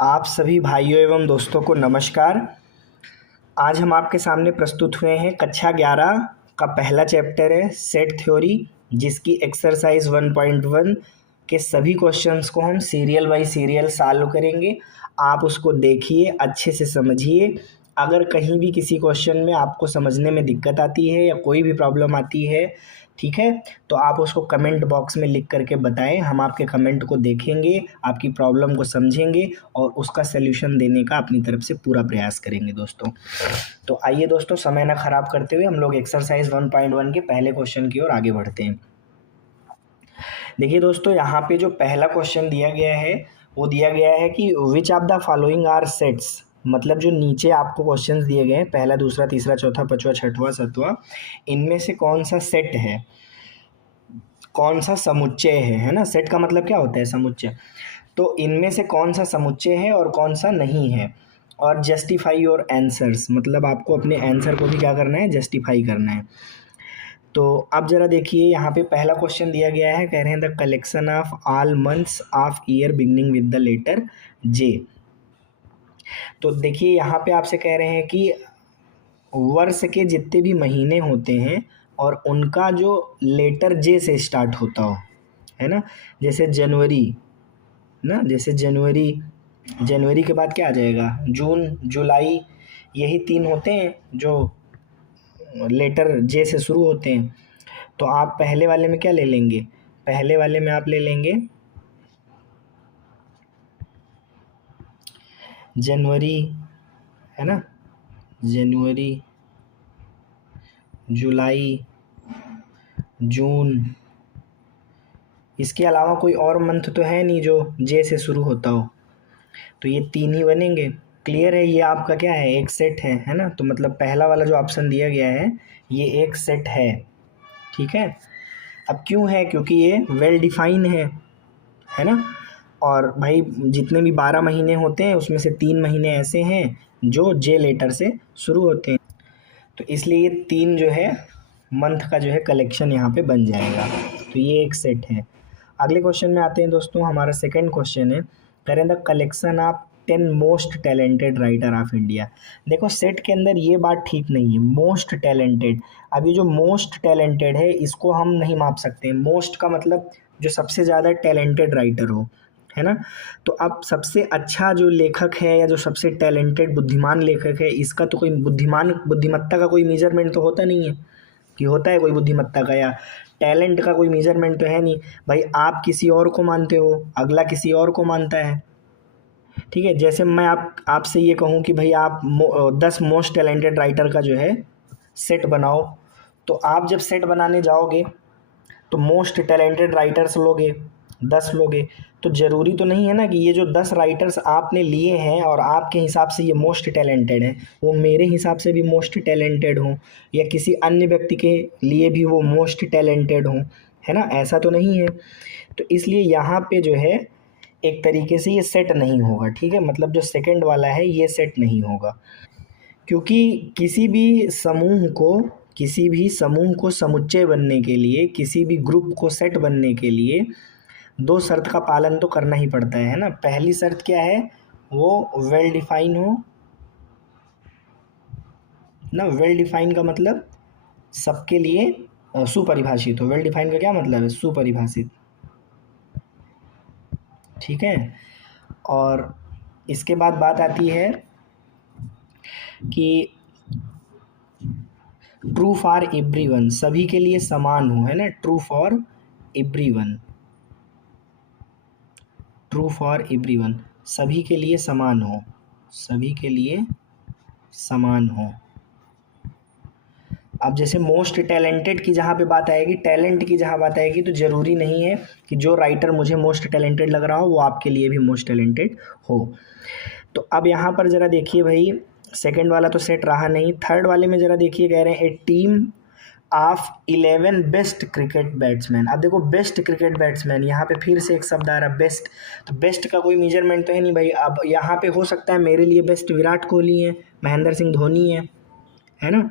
आप सभी भाइयों एवं दोस्तों को नमस्कार। आज हम आपके सामने प्रस्तुत हुए हैं कक्षा 11 का पहला चैप्टर है सेट थ्योरी, जिसकी एक्सरसाइज 1.1 के सभी क्वेश्चंस को हम सीरियल बाय सीरियल सॉल्व करेंगे। आप उसको देखिए, अच्छे से समझिए। अगर कहीं भी किसी क्वेश्चन में आपको समझने में दिक्कत आती है या कोई भी प्रॉब्लम आती है, ठीक है, तो आप उसको कमेंट बॉक्स में लिख करके बताएं। हम आपके कमेंट को देखेंगे, आपकी प्रॉब्लम को समझेंगे और उसका सलूशन देने का अपनी तरफ से पूरा प्रयास करेंगे दोस्तों। तो आइए दोस्तों, समय ना खराब करते हुए हम लोग एक्सरसाइज 1.1 के पहले क्वेश्चन की ओर आगे बढ़ते हैं। देखिए दोस्तों, यहाँ पे जो पहला क्वेश्चन दिया गया है वो दिया गया है कि which of the following are sets. मतलब जो नीचे आपको क्वेश्चंस दिए गए हैं, पहला, दूसरा, तीसरा, चौथा, पांचवा, छठवां, सातवां, इनमें से कौन सा सेट है, कौन सा समुच्चय है ना। सेट का मतलब क्या होता है, समुच्चय। तो इनमें से कौन सा समुच्चय है और कौन सा नहीं है। और जस्टिफाई योर आंसर्स, मतलब आपको अपने आंसर को भी क्या करना है, जस्टिफाई करना है। तो अब जरा देखिए, यहाँ पे पहला क्वेश्चन दिया गया है, कह रहे हैं the collection of all months of year beginning with the letter J. तो देखिए यहाँ पे आपसे कह रहे हैं कि वर्ष के जितने भी महीने होते हैं और उनका जो लेटर जे से स्टार्ट होता हो, है ना। जैसे जनवरी ना, जैसे जनवरी, जनवरी के बाद क्या आ जाएगा, जून, जुलाई, यही 3 होते हैं जो लेटर जे से शुरू होते हैं। तो आप पहले वाले में क्या ले लेंगे, पहले वाले में आप ले लेंगे जनवरी, है ना, जनवरी, जुलाई, जून। इसके अलावा कोई और मंथ तो है नहीं जो जे से शुरू होता हो, तो ये 3 ही बनेंगे। क्लियर है, ये आपका क्या है, एक सेट है ना। तो मतलब पहला वाला जो ऑप्शन दिया गया है ये एक सेट है, ठीक है। अब क्यों है, क्योंकि ये वेल डिफाइन है ना। और भाई जितने भी 12 महीने होते हैं उसमें से 3 महीने ऐसे हैं जो जे लेटर से शुरू होते हैं, तो इसलिए ये 3 जो है मंथ का जो है कलेक्शन यहाँ पे बन जाएगा। तो ये एक सेट है। अगले क्वेश्चन में आते हैं दोस्तों, हमारा सेकंड क्वेश्चन है, कह रहे हैं the collection of 10 most talented writer of India. देखो सेट के अंदर ये बात ठीक नहीं है, मोस्ट टैलेंटेड। अब ये जो मोस्ट टैलेंटेड है इसको हम नहीं माप सकते। मोस्ट का मतलब जो सबसे ज़्यादा टैलेंटेड राइटर हो, है ना। तो अब सबसे अच्छा जो लेखक है या जो सबसे टैलेंटेड बुद्धिमान लेखक है, इसका तो कोई बुद्धिमत्ता का कोई मेजरमेंट तो होता नहीं है कि होता है कोई बुद्धिमत्ता का या टैलेंट का कोई मेजरमेंट तो है नहीं। भाई आप किसी और को मानते हो, अगला किसी और को मानता है, ठीक है। जैसे मैं आपसे ये कहूँ कि भाई आप 10 मोस्ट टैलेंटेड राइटर का जो है सेट बनाओ, तो आप जब सेट बनाने जाओगे तो मोस्ट टैलेंटेड राइटर्स लोगे, 10 लोगे। तो ज़रूरी तो नहीं है ना कि ये जो 10 राइटर्स आपने लिए हैं और आपके हिसाब से ये मोस्ट टैलेंटेड हैं, वो मेरे हिसाब से भी मोस्ट टैलेंटेड हों या किसी अन्य व्यक्ति के लिए भी वो मोस्ट टैलेंटेड हों, है ना। ऐसा तो नहीं है। तो इसलिए यहाँ पे जो है एक तरीके से ये सेट नहीं होगा, ठीक है। मतलब जो सेकंड वाला है ये सेट नहीं होगा, क्योंकि किसी भी समूह को समुच्चय बनने के लिए, किसी भी ग्रुप को सेट बनने के लिए 2 शर्त का पालन तो करना ही पड़ता है ना। पहली शर्त क्या है, वो वेल डिफाइन हो ना। वेल डिफाइन का मतलब सबके लिए सुपरिभाषित हो। वेल डिफाइन का क्या मतलब है, सुपरिभाषित, ठीक है। और इसके बाद बात आती है कि ट्रू फॉर एवरीवन, सभी के लिए समान हो, है ना। True for everyone, true for everyone, सभी के लिए समान हो, सभी के लिए समान हो। अब जैसे मोस्ट टैलेंटेड की जहाँ पे बात आएगी, टैलेंट की जहाँ बात आएगी, तो ज़रूरी नहीं है कि जो राइटर मुझे मोस्ट टैलेंटेड लग रहा हो वो आपके लिए भी मोस्ट टैलेंटेड हो। तो अब यहाँ पर ज़रा देखिए भाई, सेकंड वाला तो सेट रहा नहीं। थर्ड वाले में ज़रा देखिए, कह रहे हैं a team of 11 best cricket batsman. अब देखो बेस्ट क्रिकेट बैट्समैन, यहाँ पे फिर से एक शब्द आ रहा है बेस्ट। तो बेस्ट का कोई मेजरमेंट तो है नहीं भाई। अब यहाँ पे हो सकता है मेरे लिए बेस्ट विराट कोहली है, महेंद्र सिंह धोनी है ना,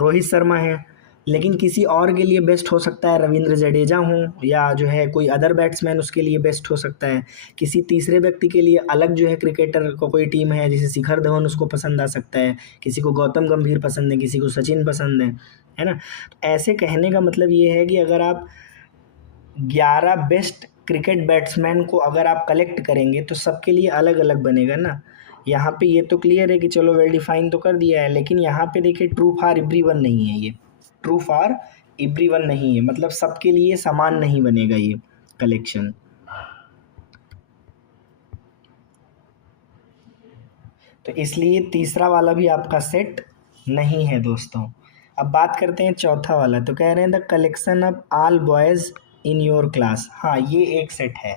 रोहित शर्मा है। लेकिन किसी और के लिए बेस्ट हो सकता है रविंद्र जडेजा हो, या जो है कोई अदर बैट्समैन उसके लिए बेस्ट हो सकता है। किसी तीसरे व्यक्ति के लिए अलग जो है क्रिकेटर को कोई टीम है, जैसे शिखर धवन उसको पसंद आ सकता है, किसी को गौतम गंभीर पसंद है, किसी को सचिन पसंद है ना। तो ऐसे कहने का मतलब ये है कि अगर आप 11 बेस्ट क्रिकेट बैट्समैन को अगर आप कलेक्ट करेंगे तो सबके लिए अलग अलग बनेगा ना। यहाँ पे ये तो क्लियर है कि चलो वेल डिफाइन तो कर दिया है, लेकिन यहाँ पे देखिए ट्रू फॉर एवरीवन नहीं है, ये ट्रू फॉर एवरीवन नहीं है, मतलब सबके लिए समान नहीं बनेगा ये कलेक्शन। तो इसलिए तीसरा वाला भी आपका सेट नहीं है दोस्तों। अब बात करते हैं चौथा वाला। तो कह रहे हैं the collection of all boys in your class. हाँ, ये एक सेट है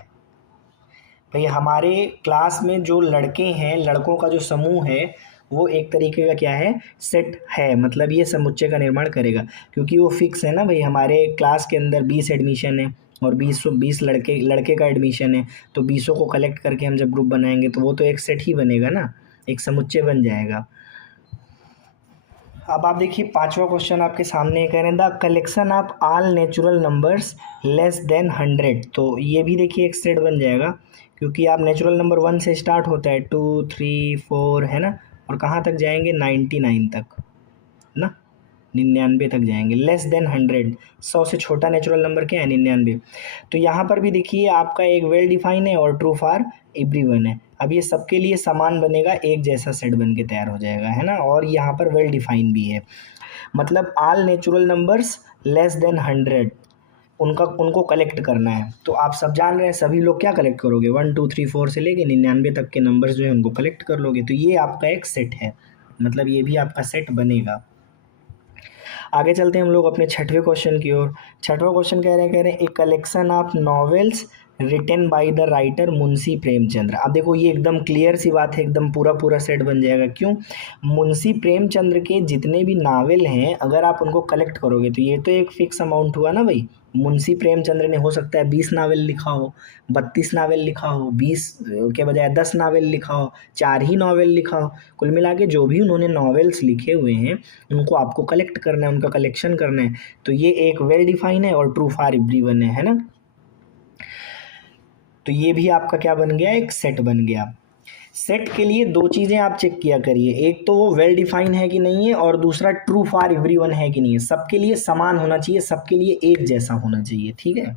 भाई। हमारे क्लास में जो लड़के हैं, लड़कों का जो समूह है, वो एक तरीके का क्या है, सेट है। मतलब ये समुच्चय का निर्माण करेगा, क्योंकि वो फिक्स है ना भाई। हमारे क्लास के अंदर 20 एडमिशन है और 20 लड़के का एडमिशन है, तो 20 को कलेक्ट करके हम जब ग्रुप बनाएंगे तो वो तो एक सेट ही बनेगा ना, एक समुच्चय बन जाएगा। अब आप देखिए पांचवा क्वेश्चन आपके सामने कह रहे हैं the collection of all natural numbers less than 100। तो ये भी देखिए एक सेट बन जाएगा, क्योंकि आप नेचुरल नंबर 1 से स्टार्ट होता है, 2 3 4 है ना, और कहाँ तक जाएंगे 99 तक ना, 99 तक जाएंगे। लेस देन 100, 100 से छोटा नेचुरल नंबर क्या है, 99। तो यहाँ पर भी देखिए आपका एक वेल डिफाइन है और ट्रू फॉर एवरीवन है। अब ये सबके लिए समान बनेगा, एक जैसा सेट बन के तैयार हो जाएगा, है ना। और यहाँ पर वेल डिफाइन भी है, मतलब all natural numbers less than 100 उनको कलेक्ट करना है। तो आप सब जान रहे हैं, सभी लोग क्या कलेक्ट करोगे, 1 2 3 4 से लेके 99 तक के नंबर्स जो है उनको कलेक्ट कर लोगे। तो ये आपका एक सेट है, मतलब ये भी आपका सेट बनेगा। आगे चलते हैं हम लोग अपने छठवें क्वेश्चन की ओर। छठवां क्वेश्चन कह रहे हैं a collection of novels written by the writer Munshi Premchandra. अब देखो ये एकदम क्लियर सी बात है, एकदम पूरा सेट बन जाएगा। क्यों, मुंशी प्रेमचंद्र के जितने भी नावल हैं अगर आप उनको कलेक्ट करोगे तो ये तो एक फिक्स अमाउंट हुआ ना भाई। मुंशी प्रेमचंद्र ने हो सकता है 20 नावल लिखा हो, 32 नावल लिखा हो, 20 के बजाय 10 नावल लिखा हो, 4 ही नावल लिखा हो। कुल मिला के जो भी उन्होंने नॉवेल्स लिखे हुए हैं उनको आपको कलेक्ट करना है, उनका कलेक्शन करना है। तो ये एक वेल डिफाइन है और ट्रू फॉर एवरीवन है ना। तो ये भी आपका क्या बन गया, एक सेट बन गया। सेट के लिए दो चीज़ें आप चेक किया करिए, एक तो वो वेल डिफाइन है कि नहीं है, और दूसरा ट्रू फॉर एवरीवन है कि नहीं है। सबके लिए समान होना चाहिए, सबके लिए एक जैसा होना चाहिए, ठीक है।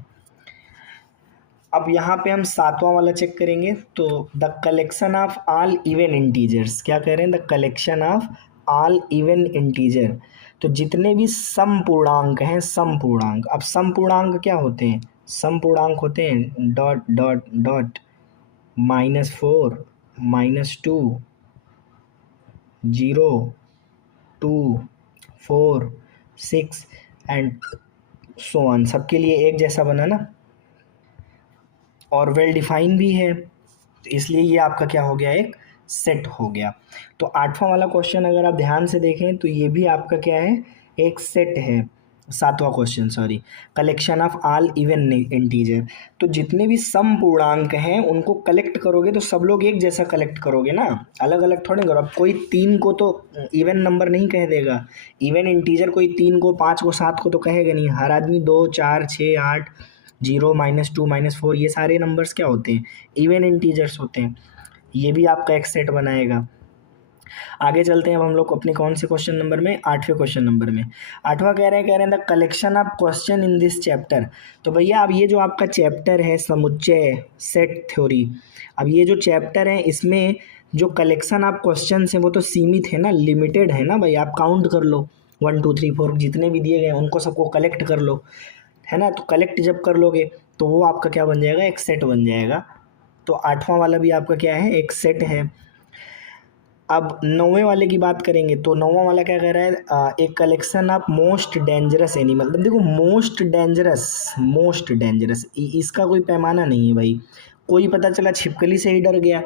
अब यहाँ पे हम सातवां वाला चेक करेंगे। तो the collection of all even integers, क्या कह रहे हैं, the collection of all even integer. तो जितने भी सम पूर्णांक हैं, सम पूर्णांक। अब सम पूर्णांक क्या होते हैं, सम पूर्णांक होते हैं dot dot dot -4 -2 0 2 4 6 and so on. सबके लिए एक जैसा बना ना, और वेल डिफाइन भी है, तो इसलिए ये आपका क्या हो गया, एक सेट हो गया। तो आठवां वाला क्वेश्चन अगर आप ध्यान से देखें तो ये भी आपका क्या है, एक सेट है। सातवां question, sorry, collection of all even integer. तो जितने भी सम पूर्णांक हैं उनको कलेक्ट करोगे तो सब लोग एक जैसा कलेक्ट करोगे ना, अलग अलग थोड़े करो। अब कोई 3 को तो इवन नंबर नहीं कह देगा, इवन इंटीजर कोई 3 को 5 को 7 को तो कहेगा नहीं। हर आदमी 2 4 6 8 0 -2 -4 ये सारे नंबर्स क्या होते हैं, इवन इंटीजर्स होते हैं। ये भी आपका एक सेट बनाएगा। आगे चलते हैं अब हम लोग अपने कौन से क्वेश्चन नंबर में, आठवें क्वेश्चन नंबर में। आठवां कह रहे हैं the collection of question in this chapter. तो भैया अब ये जो आपका चैप्टर है समुच्चय सेट थ्योरी, अब ये जो चैप्टर है इसमें जो कलेक्शन ऑफ क्वेश्चन है वो तो सीमित है ना, लिमिटेड है ना भाई। आप काउंट कर लो 1 2 3 4 जितने भी दिए गए उनको सबको कलेक्ट कर लो, है ना। तो कलेक्ट जब कर लोगे तो वो आपका क्या बन जाएगा, एक सेट बन जाएगा। तो आठवां वाला भी आपका क्या है, एक सेट है। अब नौवें वाले की बात करेंगे तो नौवां वाला क्या कह रहा है, एक collection of most dangerous animal. देखो मोस्ट डेंजरस इसका कोई पैमाना नहीं है भाई। कोई पता चला छिपकली से ही डर गया,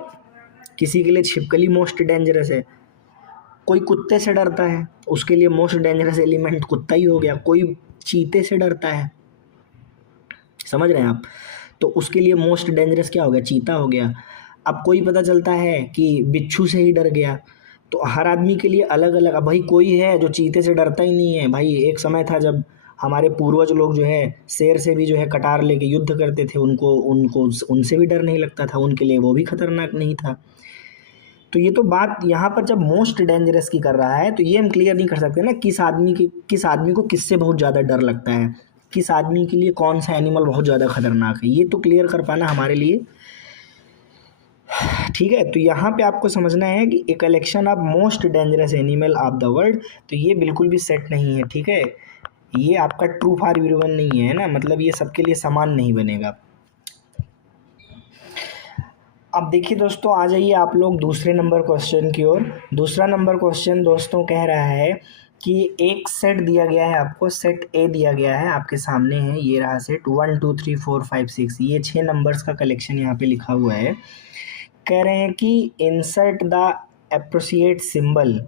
किसी के लिए छिपकली मोस्ट डेंजरस है। कोई कुत्ते से डरता है, उसके लिए मोस्ट डेंजरस एलिमेंट कुत्ता ही हो गया। कोई चीते से डरता है, समझ रहे हैं आप, तो उसके लिए मोस्ट डेंजरस क्या हो गया, चीता हो गया। अब कोई पता चलता है कि बिच्छू से ही डर गया, तो हर आदमी के लिए अलग अलग। अब भाई कोई है जो चीते से डरता ही नहीं है भाई। एक समय था जब हमारे पूर्वज लोग जो है शेर से भी जो है कटार लेके युद्ध करते थे, उनको उनको उनसे भी डर नहीं लगता था, उनके लिए वो भी खतरनाक नहीं था। तो ये तो बात यहाँ पर जब मोस्ट डेंजरस की कर रहा है तो ये हम क्लियर नहीं कर सकते ना किस आदमी को किससे बहुत ज़्यादा डर लगता है, किस आदमी के लिए कौन सा एनिमल बहुत ज़्यादा खतरनाक है, ये तो क्लियर कर पाना हमारे लिए। ठीक है, तो यहाँ पे आपको समझना है कि a collection of most dangerous animal of the world, तो ये बिल्कुल भी सेट नहीं है। ठीक है, ये आपका ट्रू फॉर एवरीवन नहीं है ना, मतलब ये सबके लिए समान नहीं बनेगा। अब देखिए दोस्तों, आ जाइए आप लोग दूसरे नंबर क्वेश्चन की ओर। दूसरा नंबर क्वेश्चन दोस्तों कह रहा है कि एक सेट दिया गया है आपको, सेट ए दिया गया है आपके सामने है, ये रहा सेट 1 2 3 4 5 6, ये 6 नंबर्स का कलेक्शन यहाँ पे लिखा हुआ है। कह रहे हैं कि इंसर्ट द एप्रोप्रिएट सिंबल।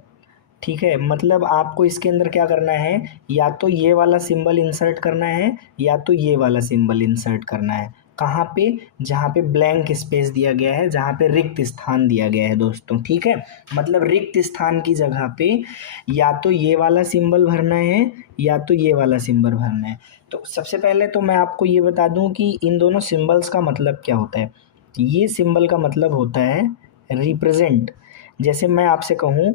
ठीक है, मतलब आपको इसके अंदर क्या करना है, या तो ये वाला सिंबल इंसर्ट करना है या तो ये वाला सिंबल इंसर्ट करना है। कहाँ पे, जहाँ पे ब्लैंक स्पेस दिया गया है, जहाँ पे रिक्त स्थान दिया गया है दोस्तों। ठीक है, मतलब रिक्त स्थान की जगह पे या तो ये वाला सिंबल भरना है या तो ये वाला सिंबल भरना है। तो सबसे पहले तो मैं आपको ये बता दूं कि इन दोनों सिंबल्स का मतलब क्या होता है। ये सिंबल का मतलब होता है रिप्रेजेंट। जैसे मैं आपसे कहूँ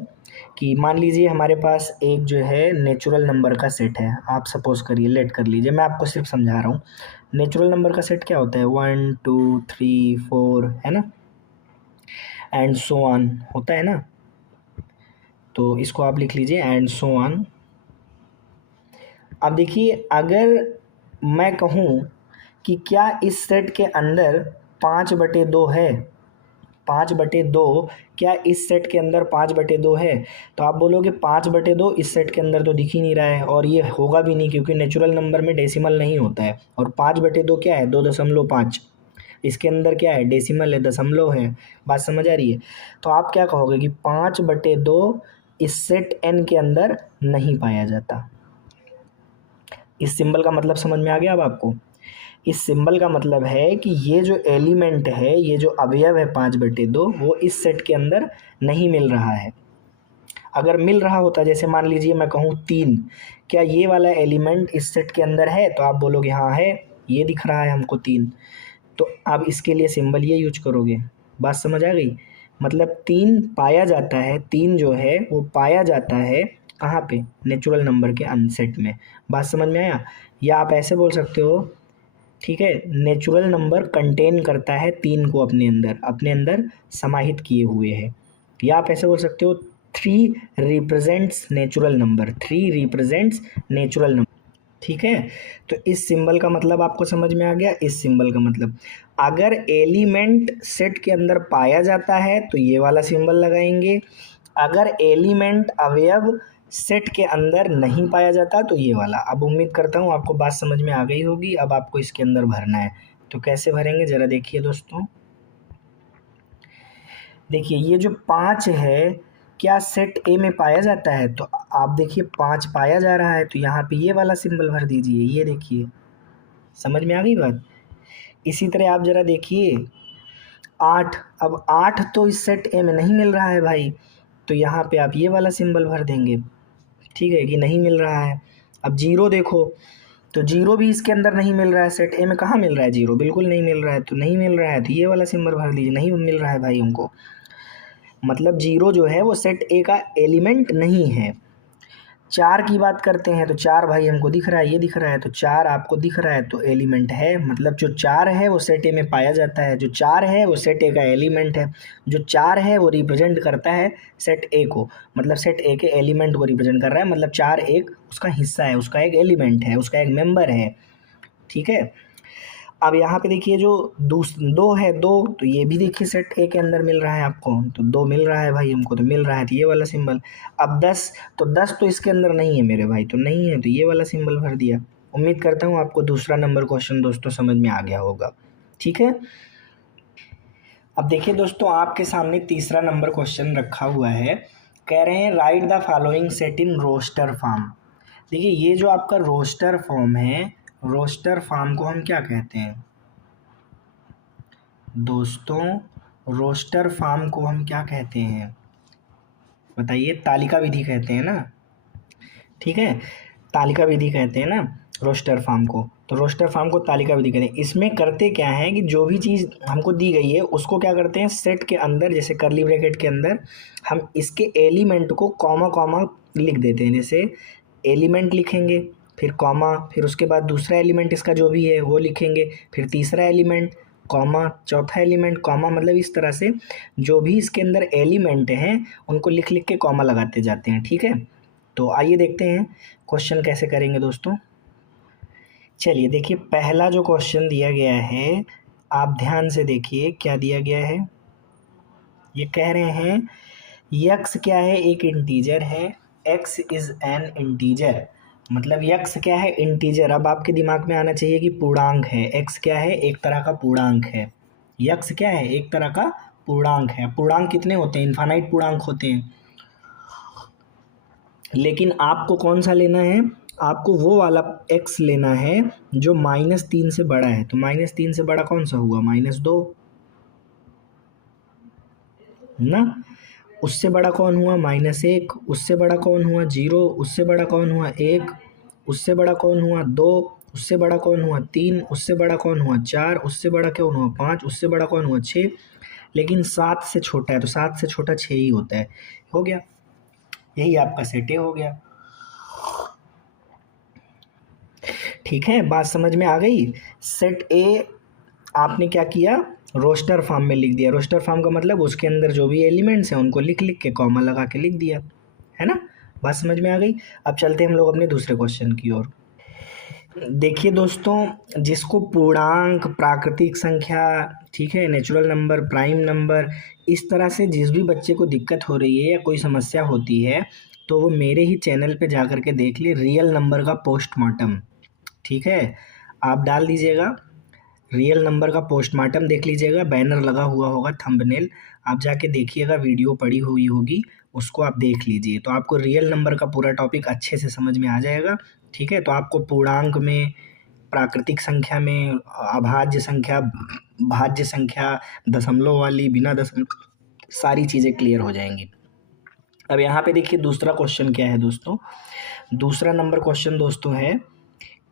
कि मान लीजिए हमारे पास एक जो है नेचुरल नंबर का सेट है, आप सपोज करिए, लेट कर लीजिए, मैं आपको सिर्फ समझा रहा हूँ। नेचुरल नंबर का सेट क्या होता है, 1 2 3 4 है ना, एंड सो ऑन होता है ना। तो इसको आप लिख लीजिए एंड सो ऑन। अब देखिए, अगर मैं कहूँ कि क्या इस सेट के अंदर 5/2 है, 5/2, क्या इस सेट के अंदर 5/2 है, तो आप बोलोगे 5/2 इस सेट के अंदर तो दिख ही नहीं रहा है, और ये होगा भी नहीं क्योंकि नेचुरल नंबर में डेसिमल नहीं होता है। और 5/2 क्या है, 2.5, इसके अंदर क्या है, डेसिमल है, दशमलव है। बात समझ आ रही है। तो आप क्या कहोगे कि 5/2 इस सेट एन के अंदर नहीं पाया जाता। इस सिंबल का मतलब समझ में आ गया अब आपको। इस सिंबल का मतलब है कि ये जो एलिमेंट है, ये जो अवयव है 5/2, वो इस सेट के अंदर नहीं मिल रहा है। अगर मिल रहा होता, जैसे मान लीजिए मैं कहूँ 3, क्या ये वाला एलिमेंट इस सेट के अंदर है, तो आप बोलोगे हाँ है, ये दिख रहा है हमको 3। तो आप इसके लिए सिंबल ये यूज करोगे। बात समझ आ गई। मतलब 3 पाया जाता है, 3 जो है वो पाया जाता है कहाँ पे, नेचुरल नंबर के अनसेट में। बात समझ में आया। या आप ऐसे बोल सकते हो, ठीक है, नेचुरल नंबर कंटेन करता है 3 को अपने अंदर समाहित किए हुए है। या आप ऐसे बोल सकते हो 3 represents natural number, 3 represents natural number. ठीक है, तो इस सिंबल का मतलब आपको समझ में आ गया। इस सिंबल का मतलब, अगर एलिमेंट सेट के अंदर पाया जाता है तो ये वाला सिंबल लगाएंगे, अगर एलिमेंट अवयव सेट के अंदर नहीं पाया जाता तो ये वाला। अब उम्मीद करता हूँ आपको बात समझ में आ गई होगी। अब आपको इसके अंदर भरना है, तो कैसे भरेंगे जरा देखिए दोस्तों। देखिए ये जो 5 है, क्या सेट ए में पाया जाता है, तो आप देखिए 5 पाया जा रहा है, तो यहाँ पे ये वाला सिंबल भर दीजिए। ये देखिए, समझ में आ गई बात। इसी तरह आप जरा देखिए 8, अब 8 तो इस सेट ए में नहीं मिल रहा है भाई, तो यहाँ पे आप ये वाला सिंबल भर देंगे। ठीक है, कि नहीं मिल रहा है। अब 0 देखो, तो 0 भी इसके अंदर नहीं मिल रहा है, सेट ए में कहाँ मिल रहा है 0, बिल्कुल नहीं मिल रहा है। तो नहीं मिल रहा है तो ये वाला सिंबल भर दीजिए, नहीं मिल रहा है भाई हमको। मतलब 0 जो है वो सेट ए का एलिमेंट नहीं है। 4 की बात करते हैं तो 4 भाई हमको दिख रहा है, ये दिख रहा है, तो 4 आपको दिख रहा है तो एलिमेंट है। मतलब जो 4 है वो सेट ए में पाया जाता है, जो 4 है वो सेट ए का एलिमेंट है। जो 4 है वो रिप्रेजेंट करता है सेट ए को, मतलब सेट ए के एलिमेंट को रिप्रेजेंट कर रहा है। मतलब 4 एक उसका हिस्सा है, उसका एक एलिमेंट है, उसका एक मेंबर है। ठीक है, अब यहाँ पे देखिए जो 2 है, 2 तो ये भी देखिए सेट ए के अंदर मिल रहा है आपको, तो 2 मिल रहा है भाई हमको, तो मिल रहा है तो ये वाला सिंबल। अब 10, तो 10 तो इसके अंदर नहीं है मेरे भाई, तो नहीं है तो ये वाला सिंबल भर दिया। उम्मीद करता हूँ आपको दूसरा नंबर क्वेश्चन दोस्तों समझ में आ गया होगा। ठीक है, अब देखिए दोस्तों, आपके सामने तीसरा नंबर क्वेश्चन रखा हुआ है। कह रहे हैं write the following set in roster form. देखिए ये जो आपका रोस्टर फॉर्म है, रोस्टर फॉर्म को हम क्या कहते हैं दोस्तों, रोस्टर फॉर्म को हम क्या कहते हैं, बताइए, तालिका विधि कहते हैं ना, ठीक है, तालिका विधि कहते हैं ना रोस्टर फॉर्म को। तो रोस्टर फॉर्म को तालिका विधि कहते हैं। इसमें करते क्या है कि जो भी चीज़ हमको दी गई है उसको क्या करते हैं, सेट के अंदर जैसे करली ब्रैकेट के अंदर हम इसके एलिमेंट को कॉमा कॉमा लिख देते हैं। जैसे एलिमेंट लिखेंगे, फिर कॉमा, फिर उसके बाद दूसरा एलिमेंट इसका जो भी है वो लिखेंगे, फिर तीसरा एलिमेंट कॉमा, चौथा एलिमेंट कॉमा, मतलब इस तरह से जो भी इसके अंदर एलिमेंट हैं उनको लिख लिख के कॉमा लगाते जाते हैं, ठीक है। तो आइए देखते हैं क्वेश्चन कैसे करेंगे दोस्तों। चलिए देखिए, पहला जो क्वेश्चन दिया गया है आप ध्यान से देखिए क्या दिया गया है। ये कह रहे हैं यक्स क्या है, एक इंटीजर है, एक्स इज एन इंटीजर, मतलब यक्स क्या है, इंटीजर। अब आपके दिमाग में आना चाहिए कि पूर्णांक है, एक्स क्या है, एक तरह का पूर्णांक है, यक्स क्या है, एक तरह का पूर्णांक है। पूर्णांक कितने होते हैं, इनफाइनाइट पूर्णांक होते हैं। लेकिन आपको कौन सा लेना है, आपको वो वाला x लेना है जो -3 से बड़ा है। तो -3 से बड़ा कौन सा हुआ, -2 ना। उससे बड़ा कौन हुआ, -1। उससे बड़ा कौन हुआ, 0। उससे बड़ा कौन हुआ, 1। उससे बड़ा कौन हुआ, 2। उससे बड़ा कौन हुआ, 3। उससे बड़ा कौन हुआ, 4। उससे बड़ा कौन हुआ, 5। उससे बड़ा कौन हुआ, 6। लेकिन 7 से छोटा है, तो 7 से छोटा 6 ही होता है। हो गया, यही आपका सेट ए हो गया। ठीक है, बात समझ में आ गई। सेट ए आपने क्या किया, रोस्टर फॉर्म में लिख दिया। रोस्टर फॉर्म का मतलब उसके अंदर जो भी एलिमेंट्स हैं उनको लिख लिख के कॉमा लगा के लिख दिया, है ना। बात समझ में आ गई। अब चलते हैं हम लोग अपने दूसरे क्वेश्चन की ओर। देखिए दोस्तों, जिसको पूर्णांक, प्राकृतिक संख्या, ठीक है, नेचुरल नंबर, प्राइम नंबर, इस तरह से जिस भी बच्चे को दिक्कत हो रही है या कोई समस्या होती है तो वो मेरे ही चैनल पे जा कर के देख ले, रियल नंबर का पोस्टमार्टम, ठीक है। आप डाल दीजिएगा रियल नंबर का पोस्टमार्टम, देख लीजिएगा, बैनर लगा हुआ होगा, थंबनेल, आप जाके देखिएगा, वीडियो पड़ी हुई होगी, उसको आप देख लीजिए, तो आपको रियल नंबर का पूरा टॉपिक अच्छे से समझ में आ जाएगा, ठीक है। तो आपको पूर्णांक में, प्राकृतिक संख्या में, अभाज्य संख्या, भाज्य संख्या, दशमलव वाली, बिना दशमलव, सारी चीज़ें क्लियर हो जाएंगी। अब यहाँ पे देखिए दूसरा क्वेश्चन क्या है दोस्तों। दूसरा नंबर क्वेश्चन दोस्तों है,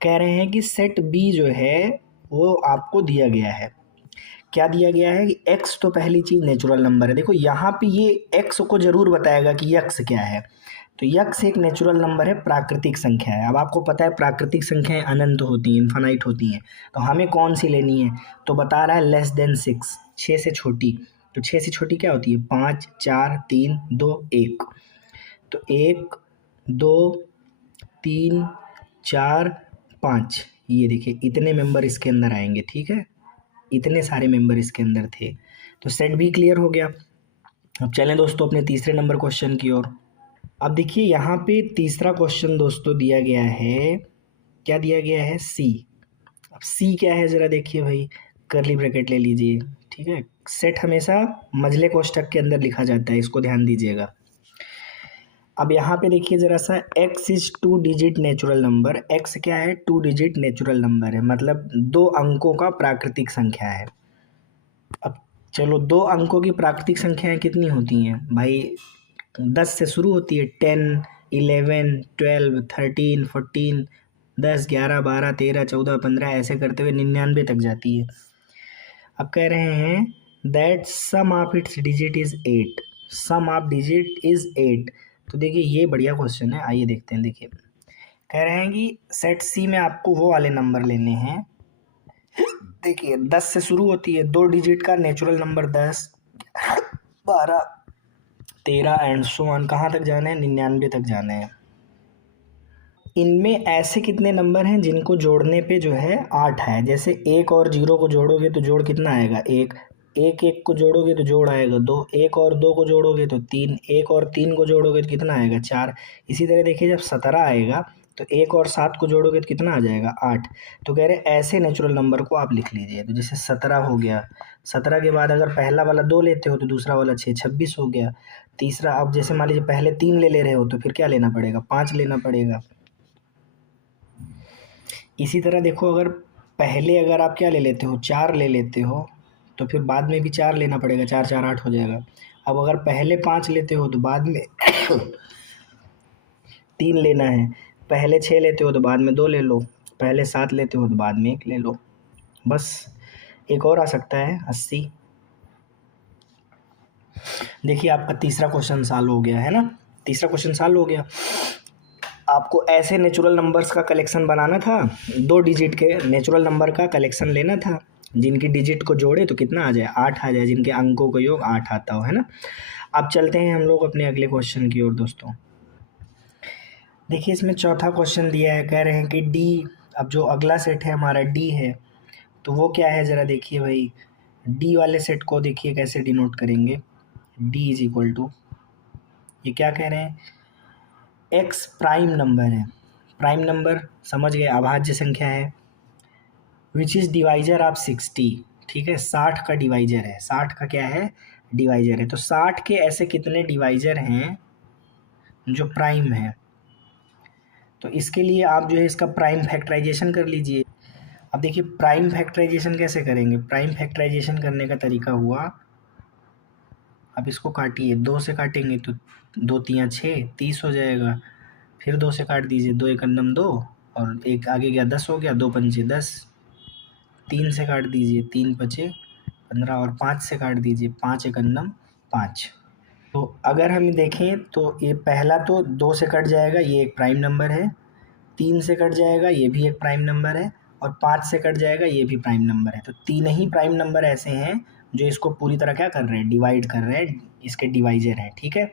कह रहे हैं कि सेट बी जो है वो आपको दिया गया है। क्या दिया गया है कि एक्स, तो पहली चीज़ नेचुरल नंबर है। देखो यहाँ पे ये एक्स को ज़रूर बताएगा कि यक्स क्या है। तो यक्स एक नेचुरल नंबर है, प्राकृतिक संख्या है। अब आपको पता है प्राकृतिक संख्याएं अनंत होती हैं, इन्फानाइट होती हैं। तो हमें कौन सी लेनी है, तो बता रहा है लेस देन 6, 6 से छोटी। तो 6 से छोटी क्या होती है, 5, 4, 3, 2, 1। तो 1, 2, 3, 4, 5, ये देखिए इतने मेंबर इसके अंदर आएंगे, ठीक है, इतने सारे मेंबर इसके अंदर थे। तो सेट भी क्लियर हो गया। अब चलें दोस्तों अपने तीसरे नंबर क्वेश्चन की ओर। अब देखिए यहाँ पे तीसरा क्वेश्चन दोस्तों दिया गया है, क्या दिया गया है, सी। अब सी क्या है ज़रा देखिए भाई, करली ब्रैकेट ले लीजिए, ठीक है। सेट हमेशा मझले कोष्ठक के अंदर लिखा जाता है, इसको ध्यान दीजिएगा। अब यहाँ पे देखिए ज़रा सा, x is 2 digit natural number. x क्या है, 2 डिजिट नेचुरल नंबर है, मतलब 2 अंकों का प्राकृतिक संख्या है। अब चलो, 2 अंकों की प्राकृतिक संख्याएं कितनी होती हैं भाई, 10 से शुरू होती है, 10, 11, 12, 13, 14, 10, 11, 12, 13, 14, 15, ऐसे करते हुए 99 तक जाती है। अब कह रहे हैं that sum of its digit is 8, sum of digit is 8। तो देखिए ये बढ़िया क्वेश्चन है, आइए देखते हैं। देखिए कह रहे हैं कि सेट सी में आपको वो वाले नंबर लेने हैं, देखिए 10 से शुरू होती है, 2 डिजिट का natural number, 10, 12, 13 and so on, कहाँ तक जाना है, 99 तक जाना है। इनमें ऐसे कितने नंबर हैं जिनको जोड़ने पे जो है 8 है। जैसे 1 और 0 को जोड़ोगे तो जोड़ कितना आएगा, 1। 1 1 को जोड़ोगे तो जोड़ आएगा 2। 1 और 2 को जोड़ोगे तो 3। 1 और 3 को जोड़ोगे तो कितना आएगा, 4। इसी तरह देखिए जब 17 आएगा तो 1 और 7 को जोड़ोगे तो कितना आ जाएगा, 8। तो कह रहे ऐसे नेचुरल नंबर को आप लिख लीजिए। तो जैसे 17 हो गया, 17 के बाद अगर पहला वाला 2 लेते हो तो दूसरा वाला 6, 26 हो गया। तीसरा, अब जैसे मान लीजिए पहले 3 ले रहे हो तो फिर क्या लेना पड़ेगा, 5 लेना पड़ेगा। इसी तरह देखो, अगर पहले अगर आप क्या ले लेते हो, 4 ले लेते हो तो फिर बाद में भी 4 लेना पड़ेगा, 4 4 8 हो जाएगा। अब अगर पहले 5 लेते हो तो बाद में 3 लेना है, पहले 6 लेते हो तो बाद में 2 ले लो, पहले 7 लेते हो तो बाद में 1 ले लो, बस। एक और आ सकता है 80। देखिए आपका तीसरा क्वेश्चन सॉल्व हो गया है ना, तीसरा क्वेश्चन सॉल्व हो गया। आपको ऐसे नेचुरल नंबर्स का कलेक्शन बनाना था, 2 डिजिट के नेचुरल नंबर का कलेक्शन लेना था, जिनकी डिजिट को जोड़े तो कितना आ जाए, 8 आ जाए, जिनके अंकों का योग 8 आता हो, है ना। अब चलते हैं हम लोग अपने अगले क्वेश्चन की ओर दोस्तों। देखिए इसमें चौथा क्वेश्चन दिया है, कह रहे हैं कि डी, अब जो अगला सेट है हमारा डी है, तो वो क्या है ज़रा देखिए भाई। डी वाले सेट को देखिए कैसे डिनोट करेंगे। डी इज इक्वल टू, ये क्या कह रहे हैं, एक्स प्राइम नंबर है, प्राइम नंबर समझ गए, अभाज्य संख्या है, विच इज़ डिवाइजर ऑफ 60, ठीक है, 60 का डिवाइजर है, 60 का क्या है, डिवाइजर है। तो 60 के ऐसे कितने डिवाइजर हैं जो प्राइम है, तो इसके लिए आप जो है इसका प्राइम फैक्टराइजेशन कर लीजिए। अब देखिए प्राइम फैक्टराइजेशन कैसे करेंगे, प्राइम फैक्टराइजेशन करने का तरीका हुआ, अब इसको काटिए, 2 से काटेंगे तो 2 तियाँ 6, 30 हो जाएगा, फिर 2 से काट दीजिए, 2 एक अन्नम 2, और एक आगे गया 10 हो गया, 2 पंचे 10, 3 से काट दीजिए, 3 पचे 15, और 5 से काट दीजिए, 5 एक अन्नम 5। तो अगर हम देखें तो ये पहला तो 2 से कट जाएगा, ये एक प्राइम नंबर है, 3 से कट जाएगा, ये भी एक प्राइम नंबर है, और 5 से कट जाएगा, ये भी प्राइम नंबर है। तो 3 ही प्राइम नंबर ऐसे हैं जो इसको पूरी तरह क्या कर रहे हैं, डिवाइड कर रहे हैं, इसके डिवाइजर हैं, ठीक है।